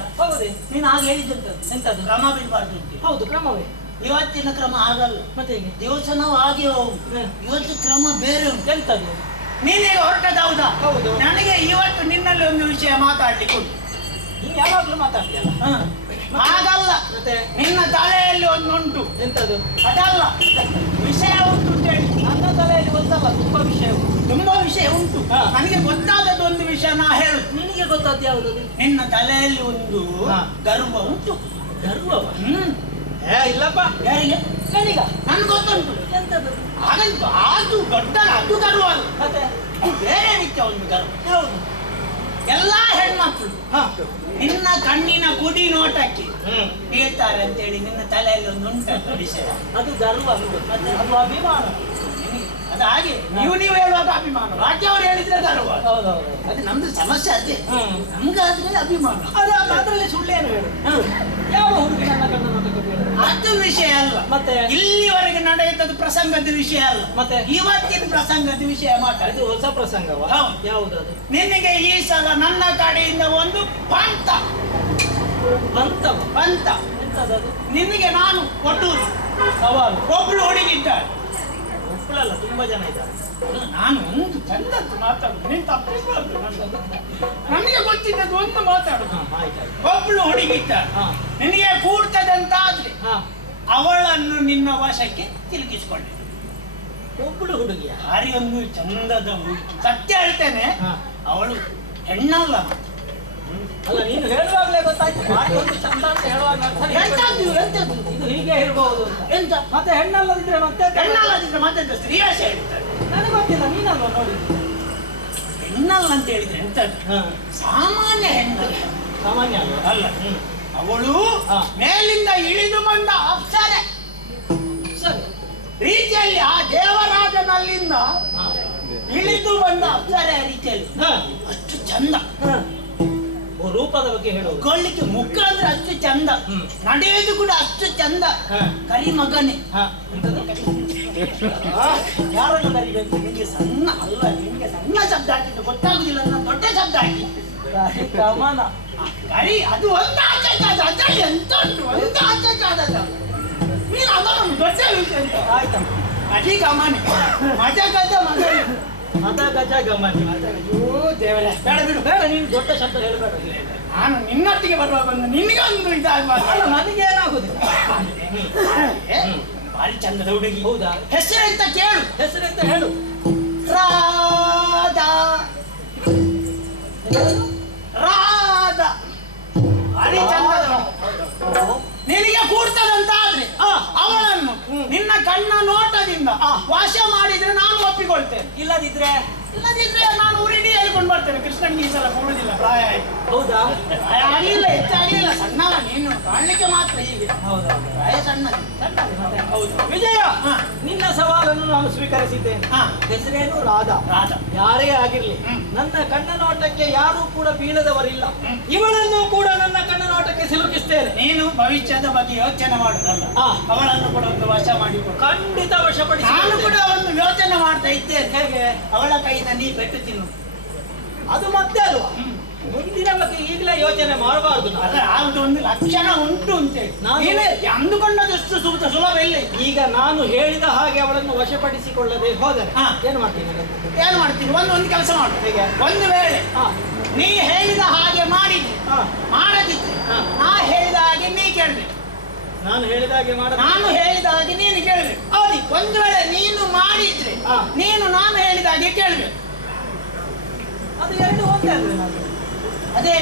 ನೀನು ಹಾಗೆ ಹೇಳಿದ್ದಂತದ್ದು. ಎಂತದ್ದು? ಕ್ರಮ ಬಿಡಬಾರ್ದು. ಹೌದು, ಕ್ರಮವೇ. ಇವತ್ತಿನ ಕ್ರಮ ಆಗಲ್ಲ. ಮತ್ತೆ ಹೇಗೆ? ದಿವಸ ನಾವು ಹಾಗೆ ಹೋಗು. ಇವತ್ತು ಕ್ರಮ ಬೇರೆ ಉಂಟು. ಎಂತದ್ದು? ನೀನೀಗ ಹೊರಟದ? ಹೌದಾ? ಹೌದು. ನನಗೆ ಇವತ್ತು ನಿನ್ನಲ್ಲಿ ಒಂದು ವಿಷಯ ಮಾತಾಡ್ಲಿಕ್ಕೆ ಉಂಟು. ನೀನು ಯಾವಾಗಲೂ ಮಾತಾಡ್ತೀಯಲ್ಲ. ಹಾಗಲ್ಲ, ಮತ್ತೆ ನಿನ್ನ ತಲೆಯಲ್ಲಿ ಒಂದು ಉಂಟು. ಎಂತದ್ದು? ಅದಲ್ಲ, ವಿಷಯ ಉಂಟು ಅಂತ ಹೇಳಿ. ನನ್ನ ತಲೆಯಲ್ಲಿ ಒಂದಲ್ಲ, ತುಂಬಾ ವಿಷಯ ಉಂಟು. ತುಂಬಾ ವಿಷಯ ಉಂಟು. ನನಗೆ ಗೊತ್ತಾದದ್ದು ಒಂದು ವಿಷಯ ನಾ ಹೇಳು. ನಿನಗೆ ಗೊತ್ತಾದ್ದು ಯಾವುದು? ನಿನ್ನ ತಲೆಯಲ್ಲಿ ಒಂದು ಗರ್ವ ಉಂಟು. ಗರ್ವವ? ಇಲ್ಲಪ್ಪ. ಯಾರಿಗೆ? ನನಗ? ನನ್ಗೆ ಗೊತ್ತುಂಟು. ಎಂತದ್ದು? ಹಾಗಂತ ಅದು ದೊಡ್ಡ ಅದು ಗರ್ವ ಅಲ್ಲ. ಮತ್ತೆ ಬೇರೆ ರೀತಿಯ ಒಂದು ಗರ್ವ. ಯಾವುದು? ಎಲ್ಲಾ ಹೆಣ್ಮಕ್ಳು ನಿನ್ನ ಕಣ್ಣಿನ ಕುಡಿ ನೋಟಕ್ಕೆ ಹೇಳ್ತಾರೆ ಅಂತೇಳಿ ನಿನ್ನ ತಲೆಯಲ್ಲಿ ಒಂದು ಉಂಟು ವಿಷಯ. ಅದು ಗರ್ವ. ಮತ್ತೆ ಅದು ಅಭಿಮಾನ. ಅದು ಹಾಗೆ ನೀವು ಹೇಳುವಾಗ ಅಭಿಮಾನ, ರಾಜ್ಯವರು ಹೇಳಿದ್ರೆ ಗರ್ವ. ಹೌದೌದು. ಅದು ನಮ್ದು ಸಮಸ್ಯೆ ಅದೇ. ನಮ್ಗಾದ್ರೆ ಅಭಿಮಾನ. ಅದರಲ್ಲಿ ಸುಳ್ಳೇನು ಹೇಳು. ಯಾವ ಹುಡುಗಿ ನನ್ನ ಕಣ್ಣ ನೋಟಕ್ಕೆ ಬೇಡ ಅದು ವಿಷಯ ಅಲ್ಲ. ಮತ್ತೆ ಇಲ್ಲಿವರೆಗೆ ನಡೆಯುತ್ತದೆ ಪ್ರಸಂಗದ ವಿಷಯ ಅಲ್ಲ. ಮತ್ತೆ ಇವತ್ತಿನ ಪ್ರಸಂಗದ ವಿಷಯ ಮಾತಾಡಿ. ಇದು ಹೊಸ ಪ್ರಸಂಗವ? ಯಾವುದದು? ನಿನಗೆ ಈ ಸಲ ನನ್ನ ಕಡೆಯಿಂದ ಒಂದು ಪಂತ. ಪಂತ ಎಂತದದು? ನಿನಗೆ ನಾನು ಕೊಟ್ಟುವುದು ಸವಾಲು. ಒಬ್ಳು ಹುಡುಗಿದ್ದಾಳೆ. ಒಬ್ಬಳಲ್ಲ, ತುಂಬಾ ಜನ ಇದ್ದಾರೆ. ನಾನು ಒಂದು ಚಂದದ್ದು ಮಾತಾಡುದು, ನೀನು ತಪ್ಪಿಸಬಾರ್ದು. ನಮಗೆ ಗೊತ್ತಿದ್ದದ್ದು ಒಂದು ಮಾತಾಡುದು. ಒಬ್ಳು ಹುಡುಗಿದ್ದಾಳೆ, ನಿನಗೆ ಕೂಡ್ತದಂತಾದ್ರೆ ಅವಳನ್ನು ನಿನ್ನ ವಶಕ್ಕೆ ತಿರುಗಿಸಿಕೊಳ್ಳಿ. ಒಬ್ಬಳು ಹುಡುಗಿಯ ಭಾರಿ ಒಂದು ಚಂದದ ಹುಡುಗಿ. ಸತ್ಯ ಹೇಳ್ತೇನೆ, ಅವಳು ಹೆಣ್ಣಲ್ಲ. ಅಲ್ಲ, ನೀನು ಹೇಳುವಾಗಲೇ ಗೊತ್ತಾಯ್ತು. ಒಂದು ಚಂದ ಅಂತ ಹೇಳುವಾಗ ಇದು ಹೀಗೆ ಇರಬಹುದು ಎಂತ ಮತ್ತೆ ಹೆಣ್ಣಲ್ಲದಿದ್ರೆ ಮತ್ತೆ ಹೆಣ್ಣಲ್ಲದಿದ್ರೆ ಮತ್ತೆ ಸ್ತ್ರೀಯಾಶ ಹೇಳ್ತಾರೆ. ನನಗೆ ಗೊತ್ತಿಲ್ಲ, ನೀನಲ್ವ ನೋಡಿ. ಹೆಣ್ಣಲ್ಲ ಅಂತ ಹೇಳಿದ್ರೆ ಎಂತದ್ದು? ಸಾಮಾನ್ಯ ಹೆಣ್ಣಲ್ಲ. ಸಾಮಾನ್ಯ ಅಲ್ಲ, ಅವಳು ಮೇಲಿಂದ ಇಳಿದು ಬಂದ ಅಪ್ಸರೆ. ಸರಿ ರೀತಿಯಲ್ಲಿ ಆ ದೇವರಾಜನಲ್ಲಿಂದ ಇಳಿದು ಬಂದ ಅಪ್ಸರೆ ರೀತಿಯಲ್ಲಿ ಅಷ್ಟು ಚಂದ. ರೂಪದ ಬಗ್ಗೆ ಹೇಳೋದು. ಕೊಳ್ಳಿಕ್ಕೆ ಮುಖ ಅಂದ್ರೆ ಅಷ್ಟು ಚಂದ, ನಡೆಯೋದು ಕೂಡ ಅಷ್ಟು ಚಂದ. ಕರಿ ಮಗನೇ. ಯಾರನ್ನು ಕರಿಬೇಕು? ನಿಮಗೆ ಸಣ್ಣ ಅಲ್ಲ, ನಿಮಗೆ ಸಣ್ಣ ಶಬ್ದ ಹಾಕಿದ್ದು ಗೊತ್ತಾಗುದಿಲ್ಲ, ನಾನು ದೊಡ್ಡ ಶಬ್ದ ಹಾಕಿ ಕಮನ ಕರಿ. ಅದು ಒಂದು ಆಚೆಗಾದ ಅದರಲ್ಲಿ ಎಂತ ಉಂಟು, ಒಂದು ಆಚೆಗಾದ ನೀನು ಅದನ್ನು ದೊಡ್ಡ ವಿಷಯ ಅಂತ ಆಯ್ತಮ್ಮ. ಅಡಿ ಗಮನೆ ಮಜಗದ ಮಗನೇ. ಮದ ಗಜ ಗಮನಿ. ದೇವರೇ, ಬೇಡ ಬಿಡು, ಬೇಡ, ನೀನು ದೊಡ್ಡ ಶಬ್ದ ಹೇಳಬೇಡ. ನಾನು ನಿನ್ನೊಟ್ಟಿಗೆ ಬರುವಾಗ ನಿನಗೆ ಒಂದು ಇದಾಗಬಾರ್ದು. ನನಗೆ ಏನಾಗುದಿಲ್ಲ. ಭಾರಿ ಚಂದದ ಹುಡುಗಿ. ಹೌದಾ? ಹೆಸರೆಂತ ಕೇಳು. ಹೆಸರೆಂತ ಹೇಳು. ರಾಧಾ. ರಾಧಾ ಭಾರಿ ಚಂದದ ನಿನಗೆ ಕೂಡ್ತದಂತಾದ್ರೆ ಅವಳನ್ನು ನಿನ್ನ ಕಣ್ಣ ನೋಟದಿಂದ ವಾಶ ಮಾಡಿದ್ರೆ ನಾನು ಒಪ್ಪಿಕೊಳ್ತೇನೆ. ಇಲ್ಲದಿದ್ರೆ ನಾನು ಉರಿಡಿ ಹೇಳ್ಕೊಂಡು ಬರ್ತೇನೆ. ಕೃಷ್ಣನಿಗೆ ಈ ಸಲ ಕೊಡುದಿಲ್ಲ, ಪ್ರಾಯ ಆಯ್ತು. ಹೌದಾ? ಪ್ರಾಯ ಆಗಲಿಲ್ಲ, ಹೆಚ್ಚಾಗಲಿಲ್ಲ, ಸಣ್ಣವ ನೀನು ಕಾಣ್ಲಿಕ್ಕೆ ಮಾತ್ರ ಹೀಗೆ. ಹೌದಾ? ಪ್ರಾಯ ಸಣ್ಣ. ಹೌದು. ವಿಜಯ, ನಿನ್ನ ಸವಾಲನ್ನು ನಾನು ಸ್ವೀಕರಿಸಿದ್ದೇನೆ. ಹೆಸರೇನು? ರಾಧಾ. ರಾಧಾ ಯಾರೇ ಆಗಿರ್ಲಿ, ನನ್ನ ಕಣ್ಣ ನೋಟಕ್ಕೆ ಯಾರೂ ಕೂಡ ಬೀಳದವರಿಲ್ಲ. ಇವಳನ್ನು ಕೂಡ ನನ್ನ ಕಣ್ಣ ನೋಟಕ್ಕೆ ಸಿಲುಕಿಸ್ತೇನೆ. ನೀನು ಭವಿಷ್ಯದ ಬಗ್ಗೆ ಯೋಚನೆ ಮಾಡುದಲ್ಲ, ಅವಳನ್ನು ಕೂಡ ಒಂದು ವಶ ಮಾಡಿಕೊಡು. ಖಂಡಿತ ವಶಪಡಿಸಿ. ನಾನು ಕೂಡ ಒಂದು ಯೋಚನೆ ಮಾಡ್ತಾ ಇದ್ದೇನೆ. ಹೇಗೆ? ಅವಳ ಕೈಯಿಂದ ನೀ ಪೆಟ್ಟು ತಿನ್ನು. ಅದು ಮತ್ತೆ ಅಲ್ವಾ? ಮುಂದಿನ ಬಗ್ಗೆ ಈಗಲೇ ಯೋಚನೆ ಮಾಡಬಾರ್ದು. ಅಲ್ಲ, ಅದು ಒಂದು ಲಕ್ಷಣ ಉಂಟು ಅಂತೇಳಿ ನೀನೇ ಅಂದುಕೊಂಡದಷ್ಟು ಸುಲಭ ಇಲ್ಲ. ಈಗ ನಾನು ಹೇಳಿದ ಹಾಗೆ ಅವಳನ್ನು ವಶಪಡಿಸಿಕೊಳ್ಳದೆ ಹೋದರೆ ಏನು ಮಾಡ್ತೀನಿ? ಏನು ಮಾಡ್ತೀನಿ? ಒಂದು ಕೆಲಸ ಮಾಡು. ಹೇಗೆ? ಒಂದು ವೇಳೆ ನೀ ಹೇಳಿದ ಹಾಗೆ ಮಾಡಿದ್ರಿ, ಮಾಡದಿದ್ರೆ ನಾ ಹೇಳಿದ ಹಾಗೆ ನೀ ಕೇಳ್ಬೇಕು. ನಾನು ಹೇಳಿದ ಹಾಗೆ ನಾನು ಹೇಳಿದ ಹಾಗೆ ನೀನು ಕೇಳ್ಬೇಕು. ಒಂದು ವೇಳೆ ನೀನು ಮಾಡಿದ್ರೆ ನಾನು ಹೇಳಿದ ಹಾಗೆ ಕೇಳ್ಬೇಕು. ಅದು ಎರಡು ಒಂದೇ ಅಲ್ವೇ? ನಾನು ಅದೇ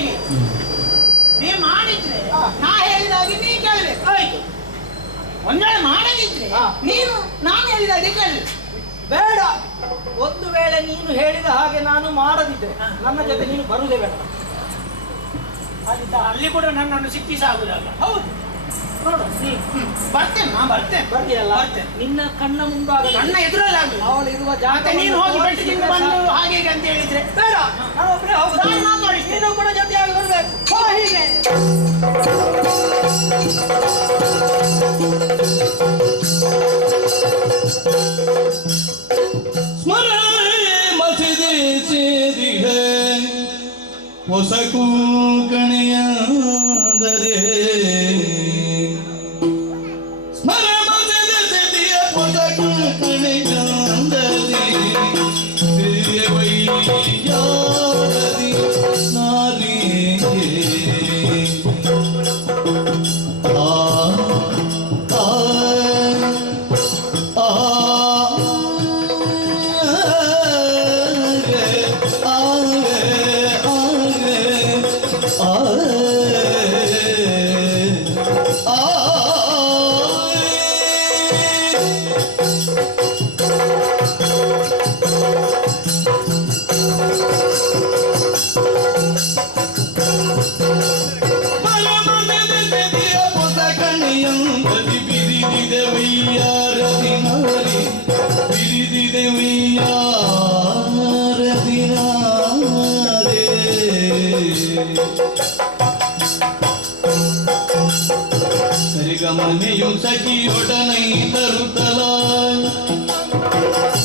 ನೀ ಮಾಡಿದ್ರೆ ನಾ ಹೇಳಿದ ಹಾಗೆ ನೀ ಕೇಳ್ಬೇಕು. ಆಯ್ತು. ಒಂದ್ ವೇಳೆ ಮಾಡದಿದ್ರೆ ನಾನು ಹೇಳಿದ ಹಾಗೆ ಕೇಳ್ಬೇಕು. ಬೇಡ, ಒಂದು ವೇಳೆ ನೀನು ಹೇಳಿದ ಹಾಗೆ ನಾನು ಮಾಡದಿದ್ದೆ ನನ್ನ ಜೊತೆ ನೀನು ಬರುವುದೇ ಬೇಡ. ಅಲ್ಲಿ ಕೂಡ ನನ್ನನ್ನು ಸಿಕ್ಕಿಸಾಗುದಲ್ಲ. ಹೌದು, ನೋಡು. ಬರ್ತೇನೆ, ನಾ ಬರ್ತೇನೆ. ಬರ್ತೀಯಲ್ಲ? ನಿನ್ನ ಕಣ್ಣ ಮುಂಭಾಗ, ಕಣ್ಣ ಎದುರಲ್ಲಿ ಆಗುದು. ಅವಳು ಇರುವ ಜಾಗ ನೀನು ಹೋಗಿ ಬೆಟ್ಟಿಗೆ ಬಂದು ಹಾಗೆ ಅಂತ ಹೇಳಿದ್ರೆ ಬೇಡ. ನಾನು ಒಬ್ಬರೇ ಹೋಗುದು. ನೀನು ಕೂಡ ಜೊತೆಯಾಗಿ ಬರ್ಬೇಕು. ಹೀಗೆ ಹೊಸಕು ಕಣೆಯಂದರೆ ಸ್ಮರ ಮಸದ ಸದಿಯ ಹೊಸಕು ಕಣೆಯಂದರೆ ವೈಯಾದಿ ನಾಲಿಗೆ ಬಿರಿದಿದೆ ವೈಯಾರದಿನ ಕರಿಗಮನೆಯು ಸಖಿಯೊಡನೈ ತರುತ್ತಲ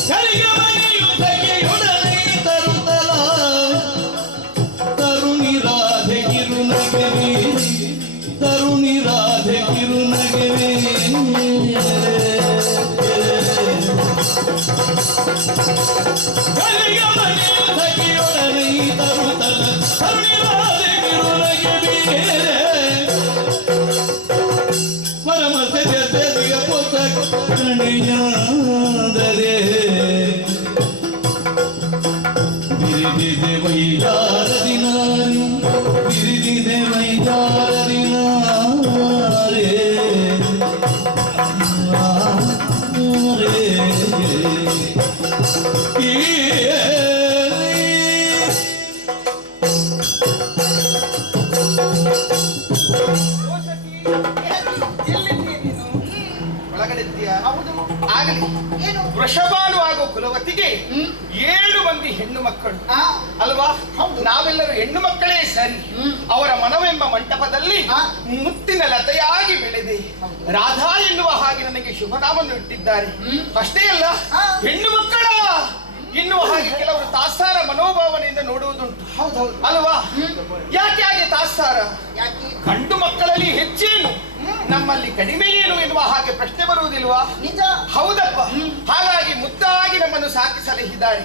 ಕರಿಗಮನೆಯು ಸಖಿಯೊಡನೈ ತರುತ್ತಲ ತರುಣಿ ರಾಧೆ ಕಿರುನಗೆವೆ ತರುಣಿ ರಾಧೆ ಕಿರುನಗೆವೆ ಕರಿಗಮನೆಯು ಸಖಿಯೊಡನೈ ತರುತ್ತಲ ತರುಣಿ ರಾಧೆ ಕಿರುನಗೆವೆ ಪರಮ ಸೆದೆಯ ಪೊಸ ಕಣೆಯಾದರೆ ಬಿರಿದಿದೆ ವೈಯಾರದಿ ನಾರಿ ಬಿರಿದಿದೆ ವೈಯಾರದಿ ನಾರೇ ಆಗಲಿ ಏನು ವೃಷಭಾನು ಆಗೋ ಕುಲವತಿಗೆ 7 ಮಂದಿ ಹೆಣ್ಣು ಮಕ್ಕಳು ಅಲ್ವಾ? ನಾವೆಲ್ಲರೂ ಹೆಣ್ಣು ಮಕ್ಕಳೇ ಸರಿ. ಅವರ ಮನವೆಂಬ ಮಂಟಪದಲ್ಲಿ ಮುತ್ತಿನ ಲತೆಯಾಗಿ ಬೆಳೆದೆ ರಾಧಾ ಎನ್ನುವ ಹಾಗೆ ನನಗೆ ಶುಭನಾಮವನ್ನು ಇಟ್ಟಿದ್ದಾರೆ. ಅಷ್ಟೇ ಅಲ್ಲ, ಹೆಣ್ಣು ಮಕ್ಕಳ ಎನ್ನುವ ಹಾಗೆ ಕೆಲವರು ತಾತ್ಸಾರ ಮನೋಭಾವನೆಯಿಂದ ನೋಡುವುದುಂಟು. ಹೌದೌದು ಅಲ್ವಾ? ಯಾಕೆ ಹಾಗೆ ತಾತ್ಸಾರ? ಗಂಡು ಮಕ್ಕಳಲ್ಲಿ ಹೆಚ್ಚೇನು, ನಮ್ಮಲ್ಲಿ ಕಡಿಮೆ ಏನು ಎನ್ನುವ ಹಾಗೆ ಪ್ರಶ್ನೆ ಬರುವುದಿಲ್ವಾ? ನಿಜ. ಹೌದಪ್ಪ. ಹಾಗಾಗಿ ಮುದ್ದಾಗಿ ನಮ್ಮನ್ನು ಸಾಕಿ ಸಲಹಿದ್ದಾರೆ.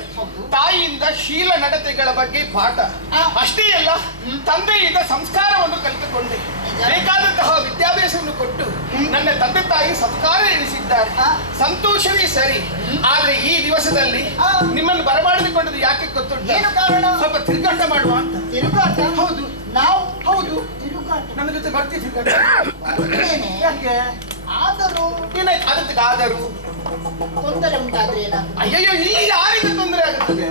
ತಾಯಿಯಿಂದ ಶೀಲ ನಡತೆಗಳ ಬಗ್ಗೆ ಪಾಠ, ಅಷ್ಟೇ ಅಲ್ಲ ತಂದೆಯಿಂದ ಸಂಸ್ಕಾರವನ್ನು ಕಲಿತುಕೊಂಡೆ. ಬೇಕಾದಂತಹ ವಿದ್ಯಾಭ್ಯಾಸವನ್ನು ಕೊಟ್ಟು ನನ್ನ ತಂದೆ ತಾಯಿ ಸಂಸ್ಕಾರ ಎನಿಸಿದ್ದಾರೆ. ಸಂತೋಷವೇ ಸರಿ. ಆದ್ರೆ ಈ ದಿವಸದಲ್ಲಿ ನಿಮ್ಮನ್ನು ಬರಮಾಡಿಕೊಂಡದ್ದು ಯಾಕೆ ಗೊತ್ತುಂಟು? ಏನು ಕಾರಣ? ಸ್ವಲ್ಪ ತಿರುಗಾಟ ಮಾಡುವ ಅಂತ. ತಿರುಗಾಟ? ಹೌದು. ನಾವು ಹೌದು ತಿರುಗಾಟ. ನನ್ನ ಜೊತೆ ಬರ್ತೀವಿ ಯಾಕೆ? ಆದರೂ ಅದಕ್ಕೆ ಆದರೂ ತೊಂದರೆ ಉಂಟಾದ್ರೆ ಅಯ್ಯಯ್ಯೋ, ಇಲ್ಲಿ ಯಾರಿಗೆ ತೊಂದರೆ ಆಗುತ್ತದೆ?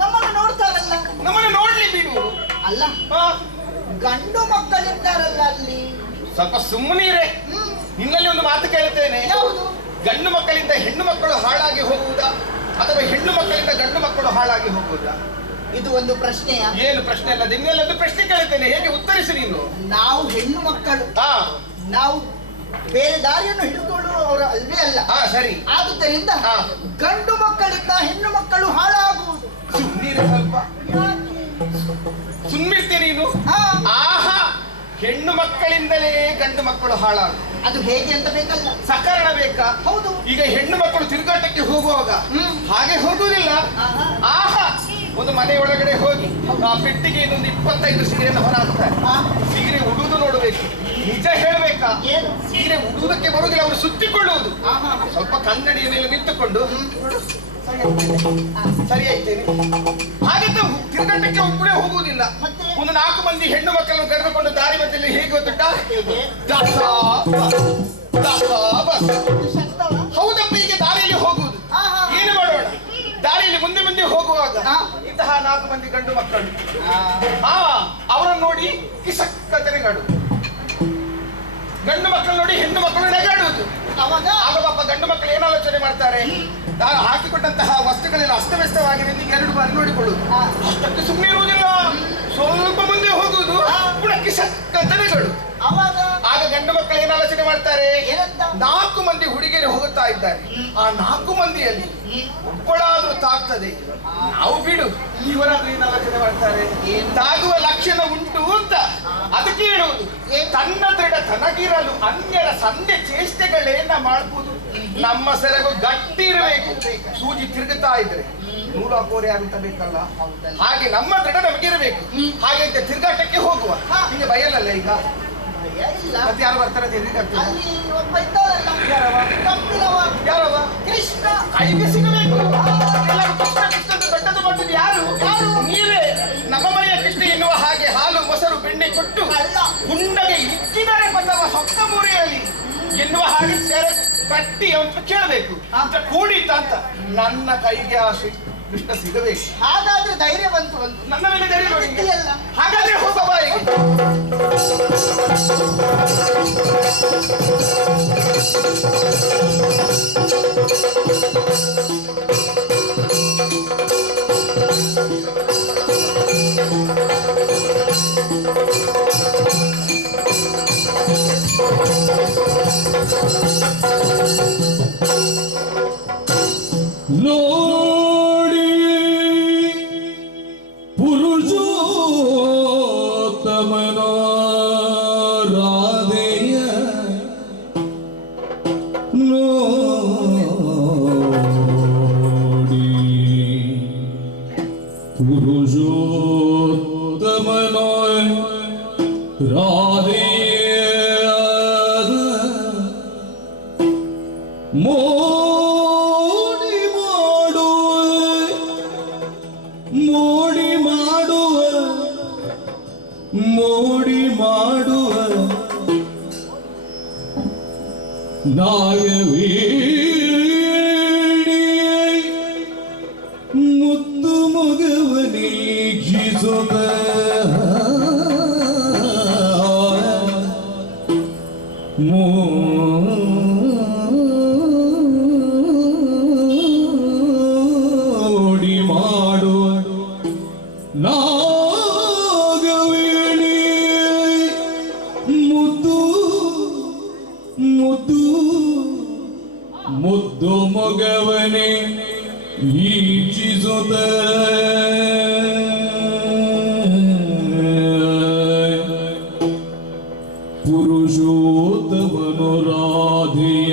ನಮ್ಮನ್ನು ನೋಡ್ತಾರಲ್ಲ. ನಮ್ಮನ್ನು ನೋಡ್ಲಿ ಬಿಡು. ಅಲ್ಲ, ಗಂಡು ಮಕ್ಕಳಿದ್ದಾರಲ್ಲ ಅಲ್ಲಿ. ಸ್ವಲ್ಪ ಸುಮ್ಮನಿರೇ. ನಿನ್ನಲ್ಲಿ ಒಂದು ಮಾತು ಕೇಳುತ್ತೇನೆ. ಯಾವುದು? ಗಂಡು ಮಕ್ಕಳಿಂದ ಹೆಣ್ಣು ಮಕ್ಕಳು ಹಾಳಾಗಿ ಹೋಗುವುದಾ ಅಥವಾ ಹೆಣ್ಣು ಮಕ್ಕಳಿಂದ ಗಂಡು ಮಕ್ಕಳು ಹಾಳಾಗಿ ಹೋಗುವುದಾ? ಇದು ಒಂದು ಪ್ರಶ್ನೆಯ? ಏನು ಪ್ರಶ್ನೆ ಅಲ್ಲ, ನಿನ್ನೆಲ್ಲ ಒಂದು ಪ್ರಶ್ನೆ ಕೇಳುತ್ತೇನೆ, ಹೇಗೆ ಉತ್ತರಿಸಿ ನೀನು. ನಾವು ಹೆಣ್ಣು ಮಕ್ಕಳು, ನಾವು ಬೇರೆ ದಾರಿಯನ್ನು ಹಿಡಿದುಕೊಳ್ಳುವವರು ಅಲ್ವೇ ಅಲ್ಲ. ಸರಿ. ಆದುದರಿಂದ ಗಂಡು ಮಕ್ಕಳಿಂದ ಹೆಣ್ಣು ಮಕ್ಕಳು ಹಾಳಾಗುವುದು. ಸುಮ್ಮನಿರೇ ಸ್ವಲ್ಪ. ಸುಮ್ಮಿರ್ತೀರಿ ನೀನು. ಆಹಾ, ಹೆಣ್ಣು ಮಕ್ಕಳಿಂದಲೇ ಗಂಡು ಮಕ್ಕಳು ಹಾಳಾಗ ಅದು ಹೇಗೆ ಅಂತ ಬೇಕಲ್ಲ, ಸಕಾರಣ ಬೇಕಾ? ಹೌದು. ಈಗ ಹೆಣ್ಣು ಮಕ್ಕಳು ತಿರುಗಾಟಕ್ಕೆ ಹೋಗುವಾಗ ಹಾಗೆ ಹೋಗುವುದಿಲ್ಲ. ಆಹಾ, ಒಂದು ಮನೆ ಒಳಗಡೆ ಹೋಗಿ ಆ ಪೆಟ್ಟಿಗೆ ಇನ್ನೊಂದು 25 ಸೀರೆಯನ್ನು ಹೊರ ಹಾಕ್ತಾರೆ. ಸೀರೆ ಉಡುವುದು ನೋಡಬೇಕು. ನಿಜ ಹೇಳ್ಬೇಕಾ? ಸೀರೆ ಉಡುವುದಕ್ಕೆ ಬರುವುದಿಲ್ಲ, ಅವರು ಸುತ್ತಿಕೊಳ್ಳುವುದು. ಸ್ವಲ್ಪ ಕನ್ನಡಿಯ ಮೇಲೆ ನಿಂತುಕೊಂಡು ಸರಿ ಆಯ್ತೇನೆ. ಹಾಗಿದ್ದು ತಿರುಗಾಟಕ್ಕೆ ಒಬ್ಬರೇ ಹೋಗುವುದಿಲ್ಲ. ಒಂದು 4 ಮಂದಿ ಹೆಣ್ಣು ಮಕ್ಕಳನ್ನು ಕರೆದುಕೊಂಡು ದಾರಿ ಮಧ್ಯದಲ್ಲಿ ಹೇಗೆ ಗೊತ್ತುಂಟ? ಹೌದಪ್ಪ, ಈಗ ದಾರಿಯಲ್ಲಿ ಹೋಗುವುದು. ಏನು ಮಾಡೋಣ? ದಾರಿಯಲ್ಲಿ ಮುಂದೆ ಮುಂದೆ ಹೋಗುವಾಗ ಇಂತಹ 4 ಮಂದಿ ಗಂಡು ಮಕ್ಕಳು ಅವರನ್ನು ನೋಡಿ ಕಿಸಕ್ಕತನೆಗಾಡು. ಗಂಡು ಮಕ್ಕಳು ನೋಡಿ ಹೆಣ್ಣು ಮಕ್ಕಳು ನೆಗಾಡುವುದು. ಆಗ ಪಾಪ ಗಂಡು ಮಕ್ಕಳು ಏನು ಆಲೋಚನೆ ಮಾಡ್ತಾರೆ? ನಾನು ಹಾಕಿಕೊಟ್ಟಂತಹ ವಸ್ತುಗಳೆಲ್ಲ ಅಸ್ತವ್ಯಸ್ತವಾಗಿದೆ ಎಂದು 2 ಬಾರಿ ನೋಡಿಕೊಳ್ಳುವುದು. ಅಷ್ಟಕ್ಕೆ ಸುಮ್ಮನೆ ಇರುವುದಿಲ್ಲ, ಸ್ವಲ್ಪ ಮುಂದೆ ಹೋಗುವುದು, ಪುನಃ ಕಿಸಕ್ಕತನೆಗಳು. ಆಗ ಗಂಡು ಮಕ್ಕಳು ಏನು ಆಲೋಚನೆ ಮಾಡ್ತಾರೆ? 4 ಮಂದಿ ಹುಡುಗಿಯರು ಹೋಗುತ್ತಾ ಇದ್ದಾರೆ. ಆ 4 ಮಂದಿಯಲ್ಲಿ ಒಬ್ಬಳಾದ್ರೂ ತಾಗ್ತದೆ, ನಾವು ಬಿಡು. ಇವರಾದ್ರೂ ಏನು ಆಲೋಚನೆ ಮಾಡ್ತಾರೆ? ತಾಗುವ ಲಕ್ಷಣ ಉಂಟು ಅಂತ ಅದಕ್ಕೆ ಹೇಳುವುದು. ತನ್ನ ದೃಢ ತನಗಿರಲು ಅನ್ಯರ ಸಂಧೆ ಚೇಷ್ಟೆಗಳೇನ ಮಾಡಬಹುದು. ನಮ್ಮ ಸೆರಗು ಗಟ್ಟಿ ಇರಬೇಕು. ಸೂಜಿ ತಿರುಗುತ್ತಾ ಇದ್ರೆ ನೂಲು ಹಾಕೋರೆ ಅಂತ ಬೇಕಲ್ಲ, ಹಾಗೆ ನಮ್ಮ ದೃಢ ನಮಗಿರಬೇಕು. ಹಾಗೆ ತಿರುಗಾಟಕ್ಕೆ ಹೋಗುವ. ನಿಮಗೆ ಭಯಲ್ಲ ಈಗ? ಮತ್ತೆ ಯಾರು ಬರ್ತಾರೆ? ಯಾರವ? ಕೃಷ್ಣ. ಕೈಗೆ ಸಿಗಬೇಕು. ಕೃಷ್ಣ ಕೃಷ್ಣ ದೊಡ್ಡದು ಮಾಡಿದ್ದು ಯಾರು? ನೀವೇ. ನಮ್ಮ ಮನೆಯ ಕೃಷ್ಣ ಎನ್ನುವ ಹಾಗೆ ಹಾಲು ಮೊಸರು ಬೆಣ್ಣೆ ಕೊಟ್ಟು ಗುಂಡಗೆ ಇಕ್ಕಿದರೆ ಬದವ ಸೊಕ್ಕ ಮುರಿಯಲಿ ಎನ್ನುವ ಹಾಗೆ ಸೆರೆ ಕಟ್ಟಿ ಅಂತ ಕೇಳಬೇಕು. ಅಂತ ಕೂಡಿತ ಅಂತ ನನ್ನ ಕೈಗೆ ಆ ಕೃಷ್ಣ ಸಿಗಬೇಕು. ಹಾಗಾದ್ರೆ ಧೈರ್ಯ ಬಂತು. ನನ್ನ ಮೇಲೆ ಧೈರ್ಯ ನೋಡಿ. ಹಾಗಾದ್ರೆ ಹೋಗ ಬಾಯಿಗೆ. ಪುರುಷೋತ್ತಮನೋಯ್ ರಾಧೆಯಾದ ಮೋಡಿ ಮಾಡುವ ನಾಗವೇಣಿಯೈ ಮುದ್ದು ಮಗವನೀಕ್ಷಿಸುತ್ತ ಮೋಡಿ ಮಾಡುವ ನಾಗವೇಣಿಯೈ ಮುದ್ದು ಮಗವನೇ ಈಕ್ಷಿಸುತ್ತ ಪುರುಷೋತ್ತಮನು ರಾಧೆಯ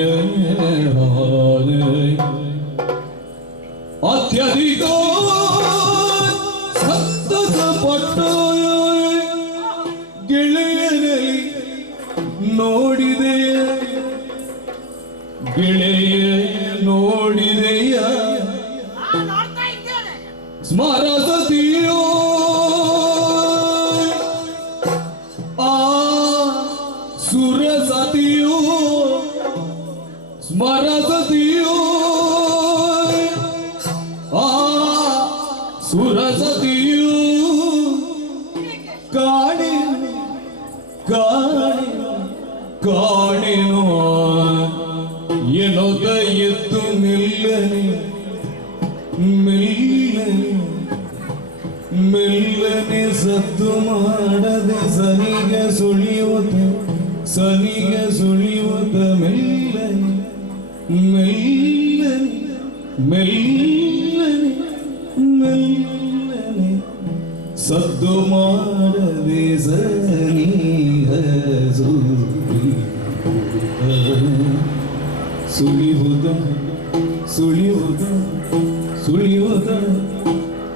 ಅತ್ಯಧಿಕ ಸಂತಸ ಪಟ್ಟ ಗೆಳೆಯನಲ್ಲಿ ನೋಡಿದೆಯ ಸ್ಮರಸತಿಯೋ ಆ ಸುರಸತಿಯೋ ಸ್ಮರಸತಿಯೋ ಆ ಸುರಸತಿಯೋ ಕಾಣಿನು ಏನೊದ ಎದ್ದು ಮೆಲ್ಲನೆ ಸದ್ದು ಮಾಡದೆ ಸನಿಗೆ ಸುಳಿಯುತ್ತ ಮೆಲ್ಲನೆ ಸದ್ದು ಮಾಡದೆ ಸನಿಗ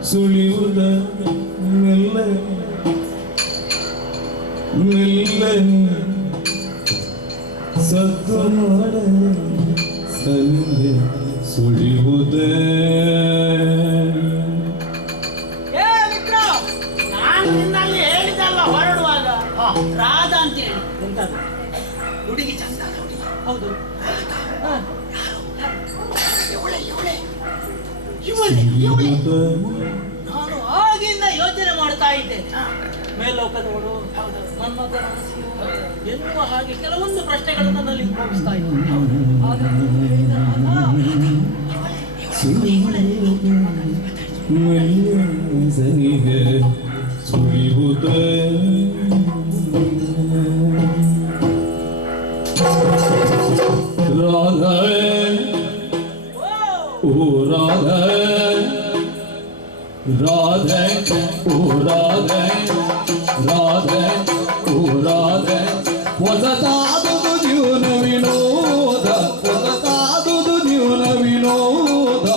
ಸುಳಿಯುವುದ ಮೆಲ್ಲನೆ ಸದ್ದು ಮಾಡದೆ ಸನಿಗ ಸುಳಿಯುವುದ ಹೊರಡುವಾಗ ರಾಧ ಅಂತ ಹೇಳಿ ಹುಡುಗಿ ಚಂದ ಹೌದು ನಾನು ಆಗಿಂದ ಯೋಚನೆ ಮಾಡ್ತಾ ಇದ್ದೆ ಮೇಲೋಕದವಳು ಮನ್ಮಥನ ಎನ್ನುವ ಹಾಗೆ ಕೆಲವೊಂದು ಪ್ರಶ್ನೆಗಳನ್ನು ನನ್ನಲ್ಲಿ ಉದ್ಭವಿಸ್ತಾ ಇದ್ದೆ ಸುಳಿಯುವುದ ರಾಧಾ ಓ ರಾಧಾ ರಾಧಾ ಓ ರಾಧಾ ರಾಧಾ ಓ ರಾಧಾ ಹೊಸತಾದುದು ಜೀವನ ವಿನೋದ ಹೊಸತಾದುದು ಜೀವನ ವಿನೋದ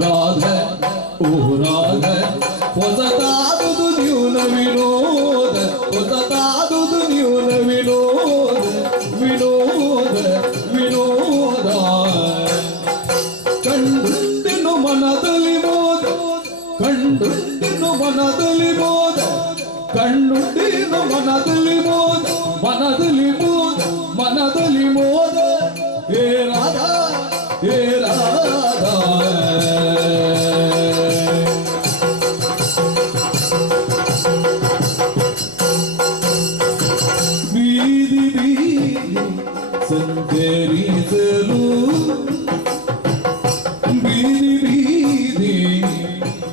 ರಾಧಾ ಓ ರಾಧಾ ಹೊಸತಾದುದು ಜೀವನ ವಿನೋದ ಹೊಸತಾದುದು ಜೀವನ ವಿನೋದ ಕಂಡುಂಡೆನು ಮನದಲ್ಲಿ ಮೋದ ಕಂಡುಂಡೆನು ಮನದಲ್ಲಿ ಮೋದ ಕಣ್ಣುಂಡೆನು ಮನದಲ್ಲಿ ಮೋದ ಹೇ ರಾಧಾ be ಬೀದಿ ಬೀದಿ ಸಂಚರಿಸಲು ಬೀದಿ ಬೀದಿ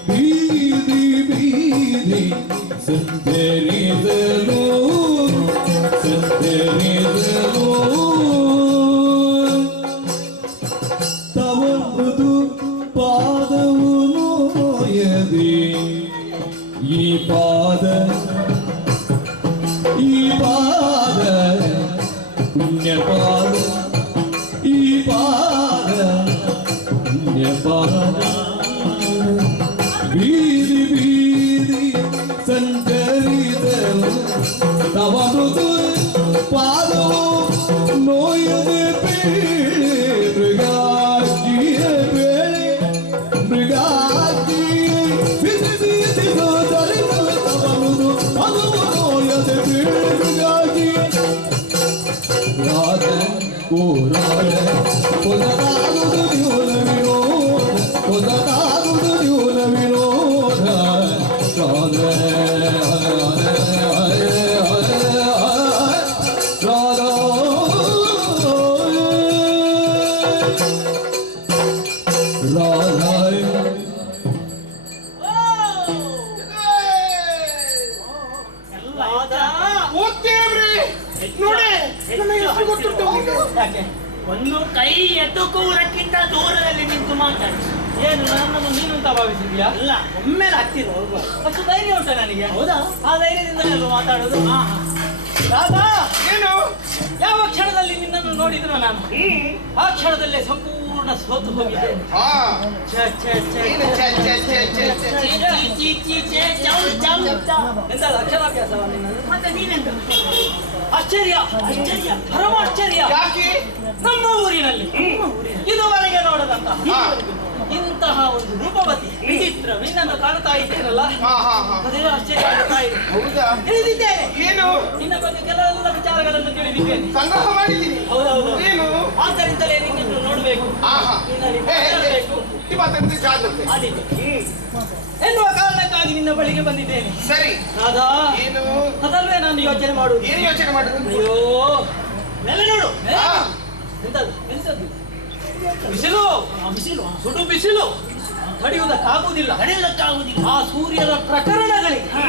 ಬೀದಿ ಬೀದಿ ಸಂಚರಿಸಲು ಸಂಚರಿಸಲು ತವದು ಪಾದವು ನೋಯದೆ ಈ ಪಾದ ಪುಣ್ಯಪಾದ ಈ ಪಾದ ಪುಣ್ಯಪಾದ ಬೀದಿ ಬೀದಿ ಸಂಚರಿಸಲು ತವ ಮೃದು ಪಾದವು ನೋಯದೆ ಬೇಳೆ ಮೃಗಾಜಿಯ ಬೇಳೆ ಮೃಗಾಜಿಯ ಬಿಸಿ ಬಿಸಿ ಧರಿಸಲು ತವ ಮೃದು ಪಾದವು ನೋಯದೆ ಬೇಳೆ ಮೃಗಾಜಿಯ ರಾಧ ಓ ರಾಧ ಹೊಸದಾಗುವುದು ನ್ಯೂನ ವಿನೋದ ಹೊಸದಾಗುವುದು ನ್ಯೂನ ವಿನೋದ ರಾಧ ಒಂದು ಕೈ ಎತ್ತುಕುವುದಕ್ಕಿಂತ ದೂರದಲ್ಲಿ ನಿಂತು ಮಾತಾಡಿ. ಏನು ನನ್ನನ್ನು ನೀನು ಅಂತ ಭಾವಿಸಿದ್ಯಾ? ಅಲ್ಲ, ಒಮ್ಮೆಲೆ ಹತ್ತಿರ ಹೋಗುವ ಅಷ್ಟು ಧೈರ್ಯ ಉಂಟ ನನಗೆ. ಹೌದಾ? ಆ ಧೈರ್ಯದಿಂದ ಮಾತಾಡೋದು. ರಾಧಾ, ಏನು ಯಾವ ಕ್ಷಣದಲ್ಲಿ ನಿನ್ನನ್ನು ನೋಡಿದ್ರು ನಾನು ಆ ಕ್ಷಣದಲ್ಲೇ ಸಂಪೂರ್ಣ ಸೋತು ಹೋಗಿದ್ದೇನೆ. ಎಂತ ಅಕ್ಷರಾಭ್ಯಾಸವ ನಿನ್ನದು? ಮತ್ತೆ ನೀನೆಂತ ಆಶ್ಚರ್ಯ, ಆಶ್ಚರ್ಯ, ಪರಮ ಆಶ್ಚರ್ಯ. ಯಾಕೆ? ನಮ್ಮ ಊರಿನಲ್ಲಿ ಇದುವರೆಗೆ ನೋಡದಂತಹ ಇಂತಹ ಒಂದು ರೂಪವತಿ ವಿಚಿತ್ರ ನಿನ್ನನ್ನು ಕಾಣ್ತಾ ಇದ್ದೇನಲ್ಲ, ಅದೇ ಆಶ್ಚರ್ಯ ಆಗ್ತಾ ಇದೆ. ಹೌದಾ? ತಿಳಿದಿದ್ದೇನೆ. ಏನು? ನಿನ್ನ ಬಗ್ಗೆ ಕೆಲವೆಲ್ಲ ವಿಚಾರಗಳನ್ನು ತಿಳಿದಿದ್ದೇನೆ. ಸಂಗ್ರಹ ಮಾಡಿದ್ದೀನಿ. ಹೌದೌದು. ಏನು? ಆದ್ದರಿಂದಲೇ ನಿನ್ನನ್ನು ನೋಡಬೇಕು, ನಿನ್ನಲ್ಲಿ ಮಾತಾಡಬೇಕು ಮಾತಾಡಿದ್ರೆ ಜಾಗ್ರತೆ ಎನ್ನುವ ಕಾರಣಕ್ಕಾಗಿ ನಿನ್ನ ಬಳಿಗೆ ಬಂದಿದ್ದೇನೆ. ಸರಿ. ರಾಧಾ, ಏನು? ಅದಲ್ವೇ ನಾನು ಯೋಚನೆ ಮಾಡುವುದು. ಏನು ಯೋಚನೆ ಮಾಡುದು? ಅಯ್ಯೋ, ಮೇಲೆ ನೋಡು. ಎಂತದು? ಎಂತದ್ದು? ಬಿಸಿಲು, ಬಿಸಿಲು, ಸುಡು ಬಿಸಿಲು. ತಡೆಯುವುದಕ್ಕಾಗುವುದಿಲ್ಲ, ನಡೆಯುವುದಕ್ಕಾಗುವುದಿಲ್ಲ. ಆ ಸೂರ್ಯನ ಪ್ರಕರಣಗಳಿಗೆ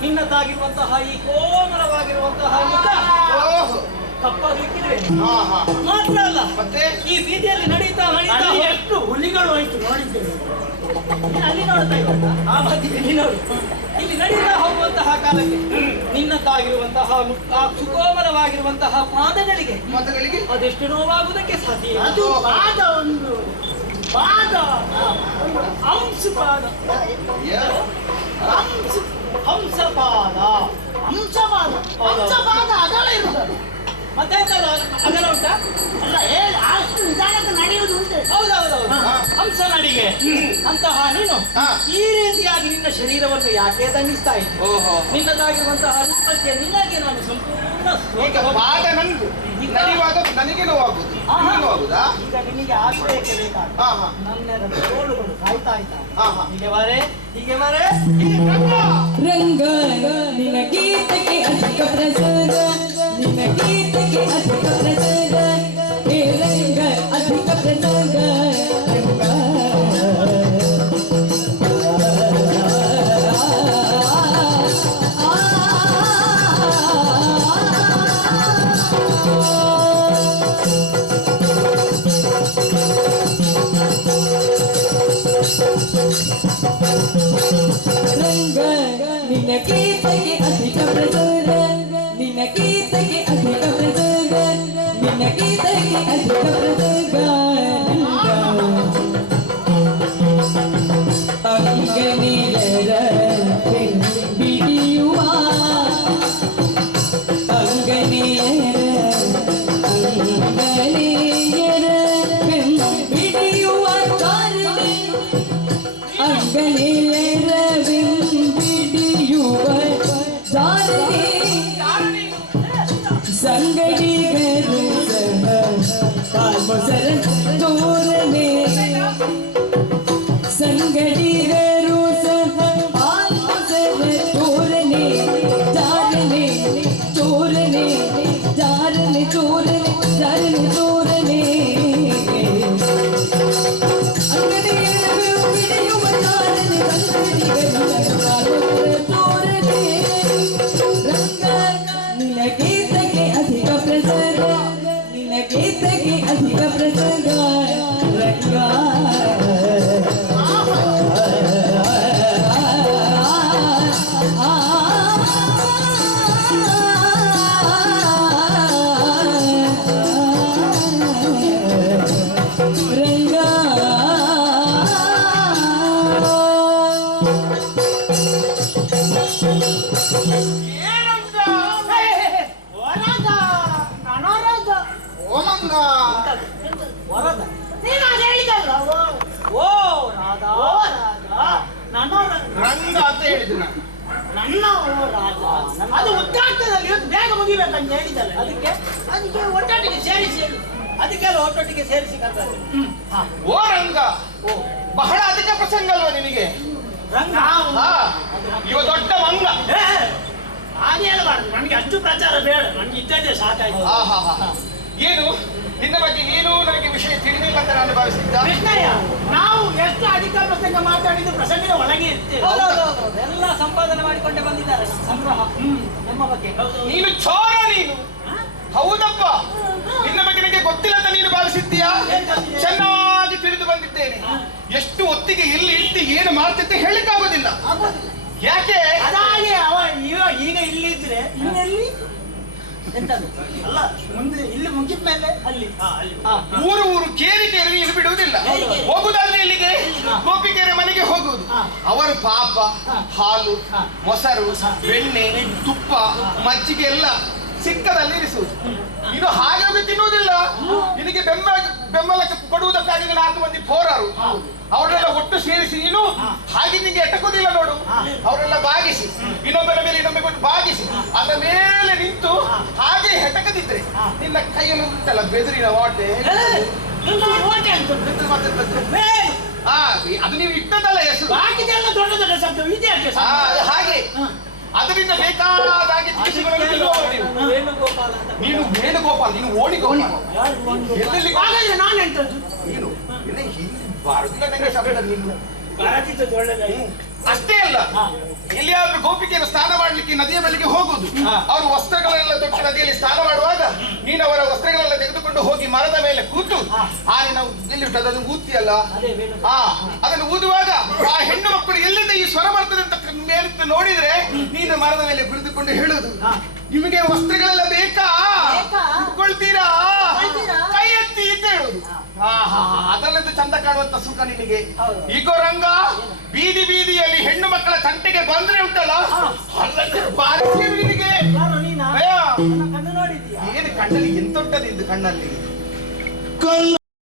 ನಿನ್ನದಾಗಿರುವಂತಹ ಈ ಕೋಮಲವಾಗಿರುವಂತಹ ಮುಖ ಕಪ್ಪಾಗಲಿಕ್ಕಿದೆ. ಮಾತ್ರ ಅಲ್ಲ, ಮತ್ತೆ ಈ ಬೀದಿಯಲ್ಲಿ ನಡೀತಾ ನಡೀತಾ ಎಷ್ಟು ಹುಲಿಗಳು ಆಯ್ತು ನೋಡಿದ್ದೇವೆ. ಅಲ್ಲಿ ನೋಡ್ತಾ ಇದ್ದ ಆ ಬದಿಯಲ್ಲಿ ನೋಡು. ಇಲ್ಲಿ ನಡೀತಾ ಹೋಗುವಂತಹ ಕಾಲಕ್ಕೆ ನಿನ್ನದ್ದಾಗಿರುವಂತಹ ಆ ಸುಕೋಮಲವಾಗಿರುವಂತಹ ಪಾದಗಳಿಗೆ ಅದೆಷ್ಟು ನೋವಾಗುವುದಕ್ಕೆ ಸಾಧ್ಯ ಇಲ್ಲ. ಅದು ಪಾದ, ಒಂದು ಪಾದ, ಹಂಸಪಾದ, ಹಂಸಪಾದ, ಹಂಸಪಾದ, ಹಂಸಪಾದ ಅಗಲ ಇರುತ್ತದೆ. ಮತ್ತೆ ಅಗಲ ಉಂಟಾ? ಅಲ್ಲ, ಅಷ್ಟು ನಿಧಾನಕ್ಕೆ ನಡೆಯುವುದು ಉಂಟು. ಹೌದೌದೌದು, ಹಂಸ ನಡಿಗೆ ಅಂತಹ ನೀನು ಈ ರೀತಿಯಾಗಿ ನಿನ್ನ ಶರೀರವನ್ನು ಯಾಕೆ ದಂಡಿಸ್ತಾ ಇದ್ದೆ? ನಿನ್ನದಾಗಿರುವಂತಹ ರೂಪಕ್ಕೆ ನಿನಗೆ ನಾನು ಸಂಪೂರ್ಣ ಪಾದ ನಂದು ನಡೆಯುವಾಗ ನನಗೆ ನೋವಾಗುವುದು. ಈಗ ನಿನಗೆ ಆಗ್ಬೇಕೆ ಬೇಕಾದ ನನ್ನೆರಡು ತೋಳುಗಳು ಕಾಯ್ತಾ ಇದ್ದಾವೆ. ಹೀಗೆ ಬಾರೆ, ಹೀಗೆ ಬಾರೆ. ರಂಗ ನಿನ್ನ ಗೀತೆಗೆ ಅಧಿಕ ಪ್ರಸಾದ, ನಿನ್ನ ಗೀತೆಗೆ ಅಧಿಕ ಪ್ರಸಾದ, ಹೇ ರಂಗ ಅಧಿಕ ಪ್ರಸಾದ ರಂಗ. ರಂಗ ನಿನ್ನ ಗೀತೆಗೆ ಅಧಿಕ ಪ್ರಸಾದ, ನಿನ್ನ ಗೀತೆಗೆ ಅಧಿಕ ಪ್ರಸಾದ, ನಿನ್ನ ಗೀತೆಗೆ ಅಧಿಕ ಪ್ರಸಾದ ಅಂಗನೆಯರ ಬಿಡಿಯುವ, ಅಂಗನೆಯರ ಬಿಡಿಯುವ ಕಾರಣ, ಅಂಗನೆಯರ ಬಿಡಿಯುವ ದಾರಿ, ಸಂಗಡಿಗರು ಕಾಲ್ಮೊಸರ ತೋರನೆ, ಸಂಗಡಿಗರು ಸಹ ಕಾಲ್ಮೊಸರ ತೋರನೆ, ದಾರನೆ ತೋರನೆ ಜಾರನೆ ಚೂರನೆ ಜಾರನೆ ಚೂರನೆ ಅಂಗಡಿ ಬಿಡಿಯುವ ಜಾರನೆ ಚೂರನೆ ರಂಗ ನಿನಗೀತಕ್ಕೆ ಅಧಿಕ ಪ್ರಸಂಗ ನಿನಗೀತಕ್ಕೆ ಅಧಿಕ ಪ್ರಸಂಗ ರಂಗ ಏನಂತ ವರದ ನನರದ ಓಮಂಗ ವರದ ನೀನು ಅದು ಹೇಳಿದಲ್ಲ ಓ ರಾಧಾ ಓ ರಾಧಾ ನನರದ ರಂಗ ಅಂತ ಹೇಳಿದ್ರು ನಾನು. ನನ್ನ ಓ ರಾಧಾ ಅದು ಉದ್ದಾಟದಲ್ಲಿ ಇವತ್ತು ಬೇಗ ಮುಗಿಬೇಕಂತ ಹೇಳಿದಲ್ಲ ಅದಕ್ಕೆ ಒಟ್ಟೊಟ್ಟಿಗೆ ಸೇರಿಸಿ ಹೇಳು ಅದಕ್ಕೆಲ್ಲ ಒಟ್ಟೊಟ್ಟಿಗೆ ಸೇರಿಸಿ ಕರ್ತದೆ ಓ ರಂಗ ಬಹಳ ಅಧಿಕ ಪ್ರಸಂಗ ಅಲ್ವಾ ನಿನಗೆ? ರಂಗ ಹಾ, ಇವ ದೊಡ್ಡ ಮಂಗ. ಹಾಗೆ ಹೇಳಬಾರ್ದು ನನಗೆ ಅಷ್ಟು ಪ್ರಚಾರ ಬೇಡ ನನಗೆ ಇದ್ದದ್ದೇ ಸಾಕಾಯ್ತು ಏನು ನಿನ್ನ ಬಗ್ಗೆ ನೀನು ನನಗೆ ವಿಷಯ ತಿಳಿದಿಲ್ಲ ಅಂತ ನಾನು ಭಾವಿಸಿದ್ದ. ಕೃಷ್ಣಯ್ಯ ನಾವು ಎಷ್ಟು ಅಧಿಕ ಪ್ರಸಂಗ ಮಾತಾಡಿದ್ದು ಪ್ರಸಂಗದ ಒಳಗೆ ಇರ್ತೇವೆ ಎಲ್ಲ ಸಂಪಾದನೆ ಮಾಡಿಕೊಂಡೇ ಬಂದಿದ್ದಾರೆ ಸಂಗ್ರಹ ನಮ್ಮ ಬಗ್ಗೆ. ನೀನು ಚೋರ ನೀನು. ಹೌದಪ್ಪ, ನಿನ್ನ ಬಗ್ಗೆ ನನಗೆ ಗೊತ್ತಿಲ್ಲ ಅಂತ ನೀನು ಭಾವಿಸಿದ್ದೀಯಾ? ಚೆನ್ನಾಗಿ ತಿಳಿದು ಬಂದಿದ್ದೇನೆ. ಎಷ್ಟು ಹೊತ್ತಿಗೆ ಎಲ್ಲಿ ಇಟ್ಟು ಏನು ಮಾಡ್ತಿದ್ದೆ ಹೇಳಿಕ್ಕಾಗೋದಿಲ್ಲ. ಯಾಕೆ? ಅದಾಗೆ ಅವ ಈಗ ಇಲ್ಲಿ ಇದ್ರೆ ಇನ್ನೆಲ್ಲಿ ಎಂತದು ಅಲ್ಲ ಮುಂದೆ ಇಲ್ಲಿ ಮುಗಿದ ಮೇಲೆ ಅಲ್ಲಿ ಊರು ಊರು ಕೇರಿ ಕೇರಿ ಇಲ್ಲಿ ಬಿಡುವುದಿಲ್ಲ. ಹೋಗುದಾದ್ರೆ ಇಲ್ಲಿಗೆ ಗೋಪಿಕೆರೆ ಮನೆಗೆ ಹೋಗುವುದು. ಅವರು ಪಾಪ ಹಾಲು ಮೊಸರು ಬೆಣ್ಣೆ ತುಪ್ಪ ಮಜ್ಜಿಗೆ ಎಲ್ಲ ಸಿಕ್ಕದಲ್ಲಿ ಇರಿಸುವುದು. ಇದು ಹಾಗೆ ತಿನ್ನುವುದಿಲ್ಲ. ನಿನಗೆ ಬೆಂಬಲ ಕೊಡುವುದಕ್ಕಾಗಿ 4 ಮಂದಿ ಪೋರರು ಅವರೆಲ್ಲ ಒಟ್ಟು ಸೇರಿಸಿ ನೀನು ಹಾಗೆ ನಿಂಗೆ ಎಟಕುವುದಿಲ್ಲ ನೋಡು. ಅವರೆಲ್ಲ ಬಾಗಿಸಿ ಇನ್ನೊಬ್ಬರ ಮೇಲೆ ಇನ್ನೊಮ್ಮೆ ಕೊಟ್ಟು ಬಾಗಿಸಿ ಅದರ ಮೇಲೆ ನಿಂತು ಹಾಗೆ ಹೆಟಕದಿದ್ರೆ ನಿನ್ನ ಕೈಯಲ್ಲಿ ಉಂಟಲ್ಲ ಬೆದರಿನ ಓಟೆ ಅದು ನೀವು ಇಟ್ಟದಲ್ಲ ಹೆಸರು. ಬಾಕಿದೆಲ್ಲ ದೊಡ್ಡ ದೊಡ್ಡ ಶಬ್ದ ವಿದ್ಯಾರ್ಥಿ ಅದು ಹಾಗೆ ಅದರಿಂದ ಬೇಕಾದಾಗಿ ತಿನಿಸುಗಳನ್ನು ತಿನ್ನುವವರು ನೀವು. ವೇಣುಗೋಪಾಲ ಅಂತ. ನೀನು ವೇಣುಗೋಪಾಲ್, ನೀನು ಓಣಿಗೋಪಾಲ್. ಎಲ್ಲೆಲ್ಲಿ ಹಾಗಾದ್ರೆ ನಾನು ಎಂತದ್ದು ನೀನು ಬಾರದಿಲ್ಲ ನಂಗೆ ಶಬ್ದ ನೀನು. ಬರದಿದ್ದದ್ದು ಒಳ್ಳೆದಾಗಿ ಅಷ್ಟೇ ಅಲ್ಲ, ಎಲ್ಲಿಯಾದ್ರೂ ಗೋಪಿಕೆಯನ್ನು ಸ್ನಾನ ಮಾಡ್ಲಿಕ್ಕೆ ನದಿಯ ಬಳಿಗೆ ಹೋಗುದು. ಅವರು ವಸ್ತ್ರಗಳೆಲ್ಲ ತೊಟ್ಟು ನದಿಯಲ್ಲಿ ಸ್ನಾನ ಮಾಡುವಾಗ ನೀನು ಅವರ ವಸ್ತ್ರಗಳೆಲ್ಲ ತೆಗೆದುಕೊಂಡು ಹೋಗಿ ಮರದ ಮೇಲೆ ಕೂತು ನಾವು ಎಲ್ಲಿ ಅದನ್ನು ಊದ್ತಿಯಲ್ಲ, ಅದನ್ನು ಊದುವಾಗ ಆ ಹೆಣ್ಣು ಮಕ್ಕಳು ಎಲ್ಲಿಂದ ಈ ಸ್ವರ ಬರ್ತದೆ ಅಂತ ಮೇಲಿಟ್ಟು ನೋಡಿದ್ರೆ ನೀನು ಮರದ ಮೇಲೆ ಕುಳಿತುಕೊಂಡು ಹೇಳುದು, ನಿಮಗೆ ವಸ್ತ್ರಗಳೆಲ್ಲ ಬೇಕಾ, ಉಟ್ಕೊಳ್ತೀರಾ, ಕೈ ಎತ್ತಿ ಅಂತ ಹೇಳುದು. ಅದರಲ್ಲಿದ್ದು ಚಂದ ಕಾಣುವಂತ ಸುಖ ನಿನಗೆ. ಈಗ ರಂಗ ಬೀದಿ ಬೀದಿಯಲ್ಲಿ ಹೆಣ್ಣು ಮಕ್ಕಳ ತಂಟೆಗೆ ಬಂದ್ರೆ ಉಂಟಲ್ಲ ನಿನಗೆ ಕಣ್ಣು ನೋಡಿದ್ದೀಯಾ? ಏನು ಕಣ್ಣಲ್ಲಿ ಎಂತುಂಟದು ಇದು ಕಣ್ಣಲ್ಲಿ?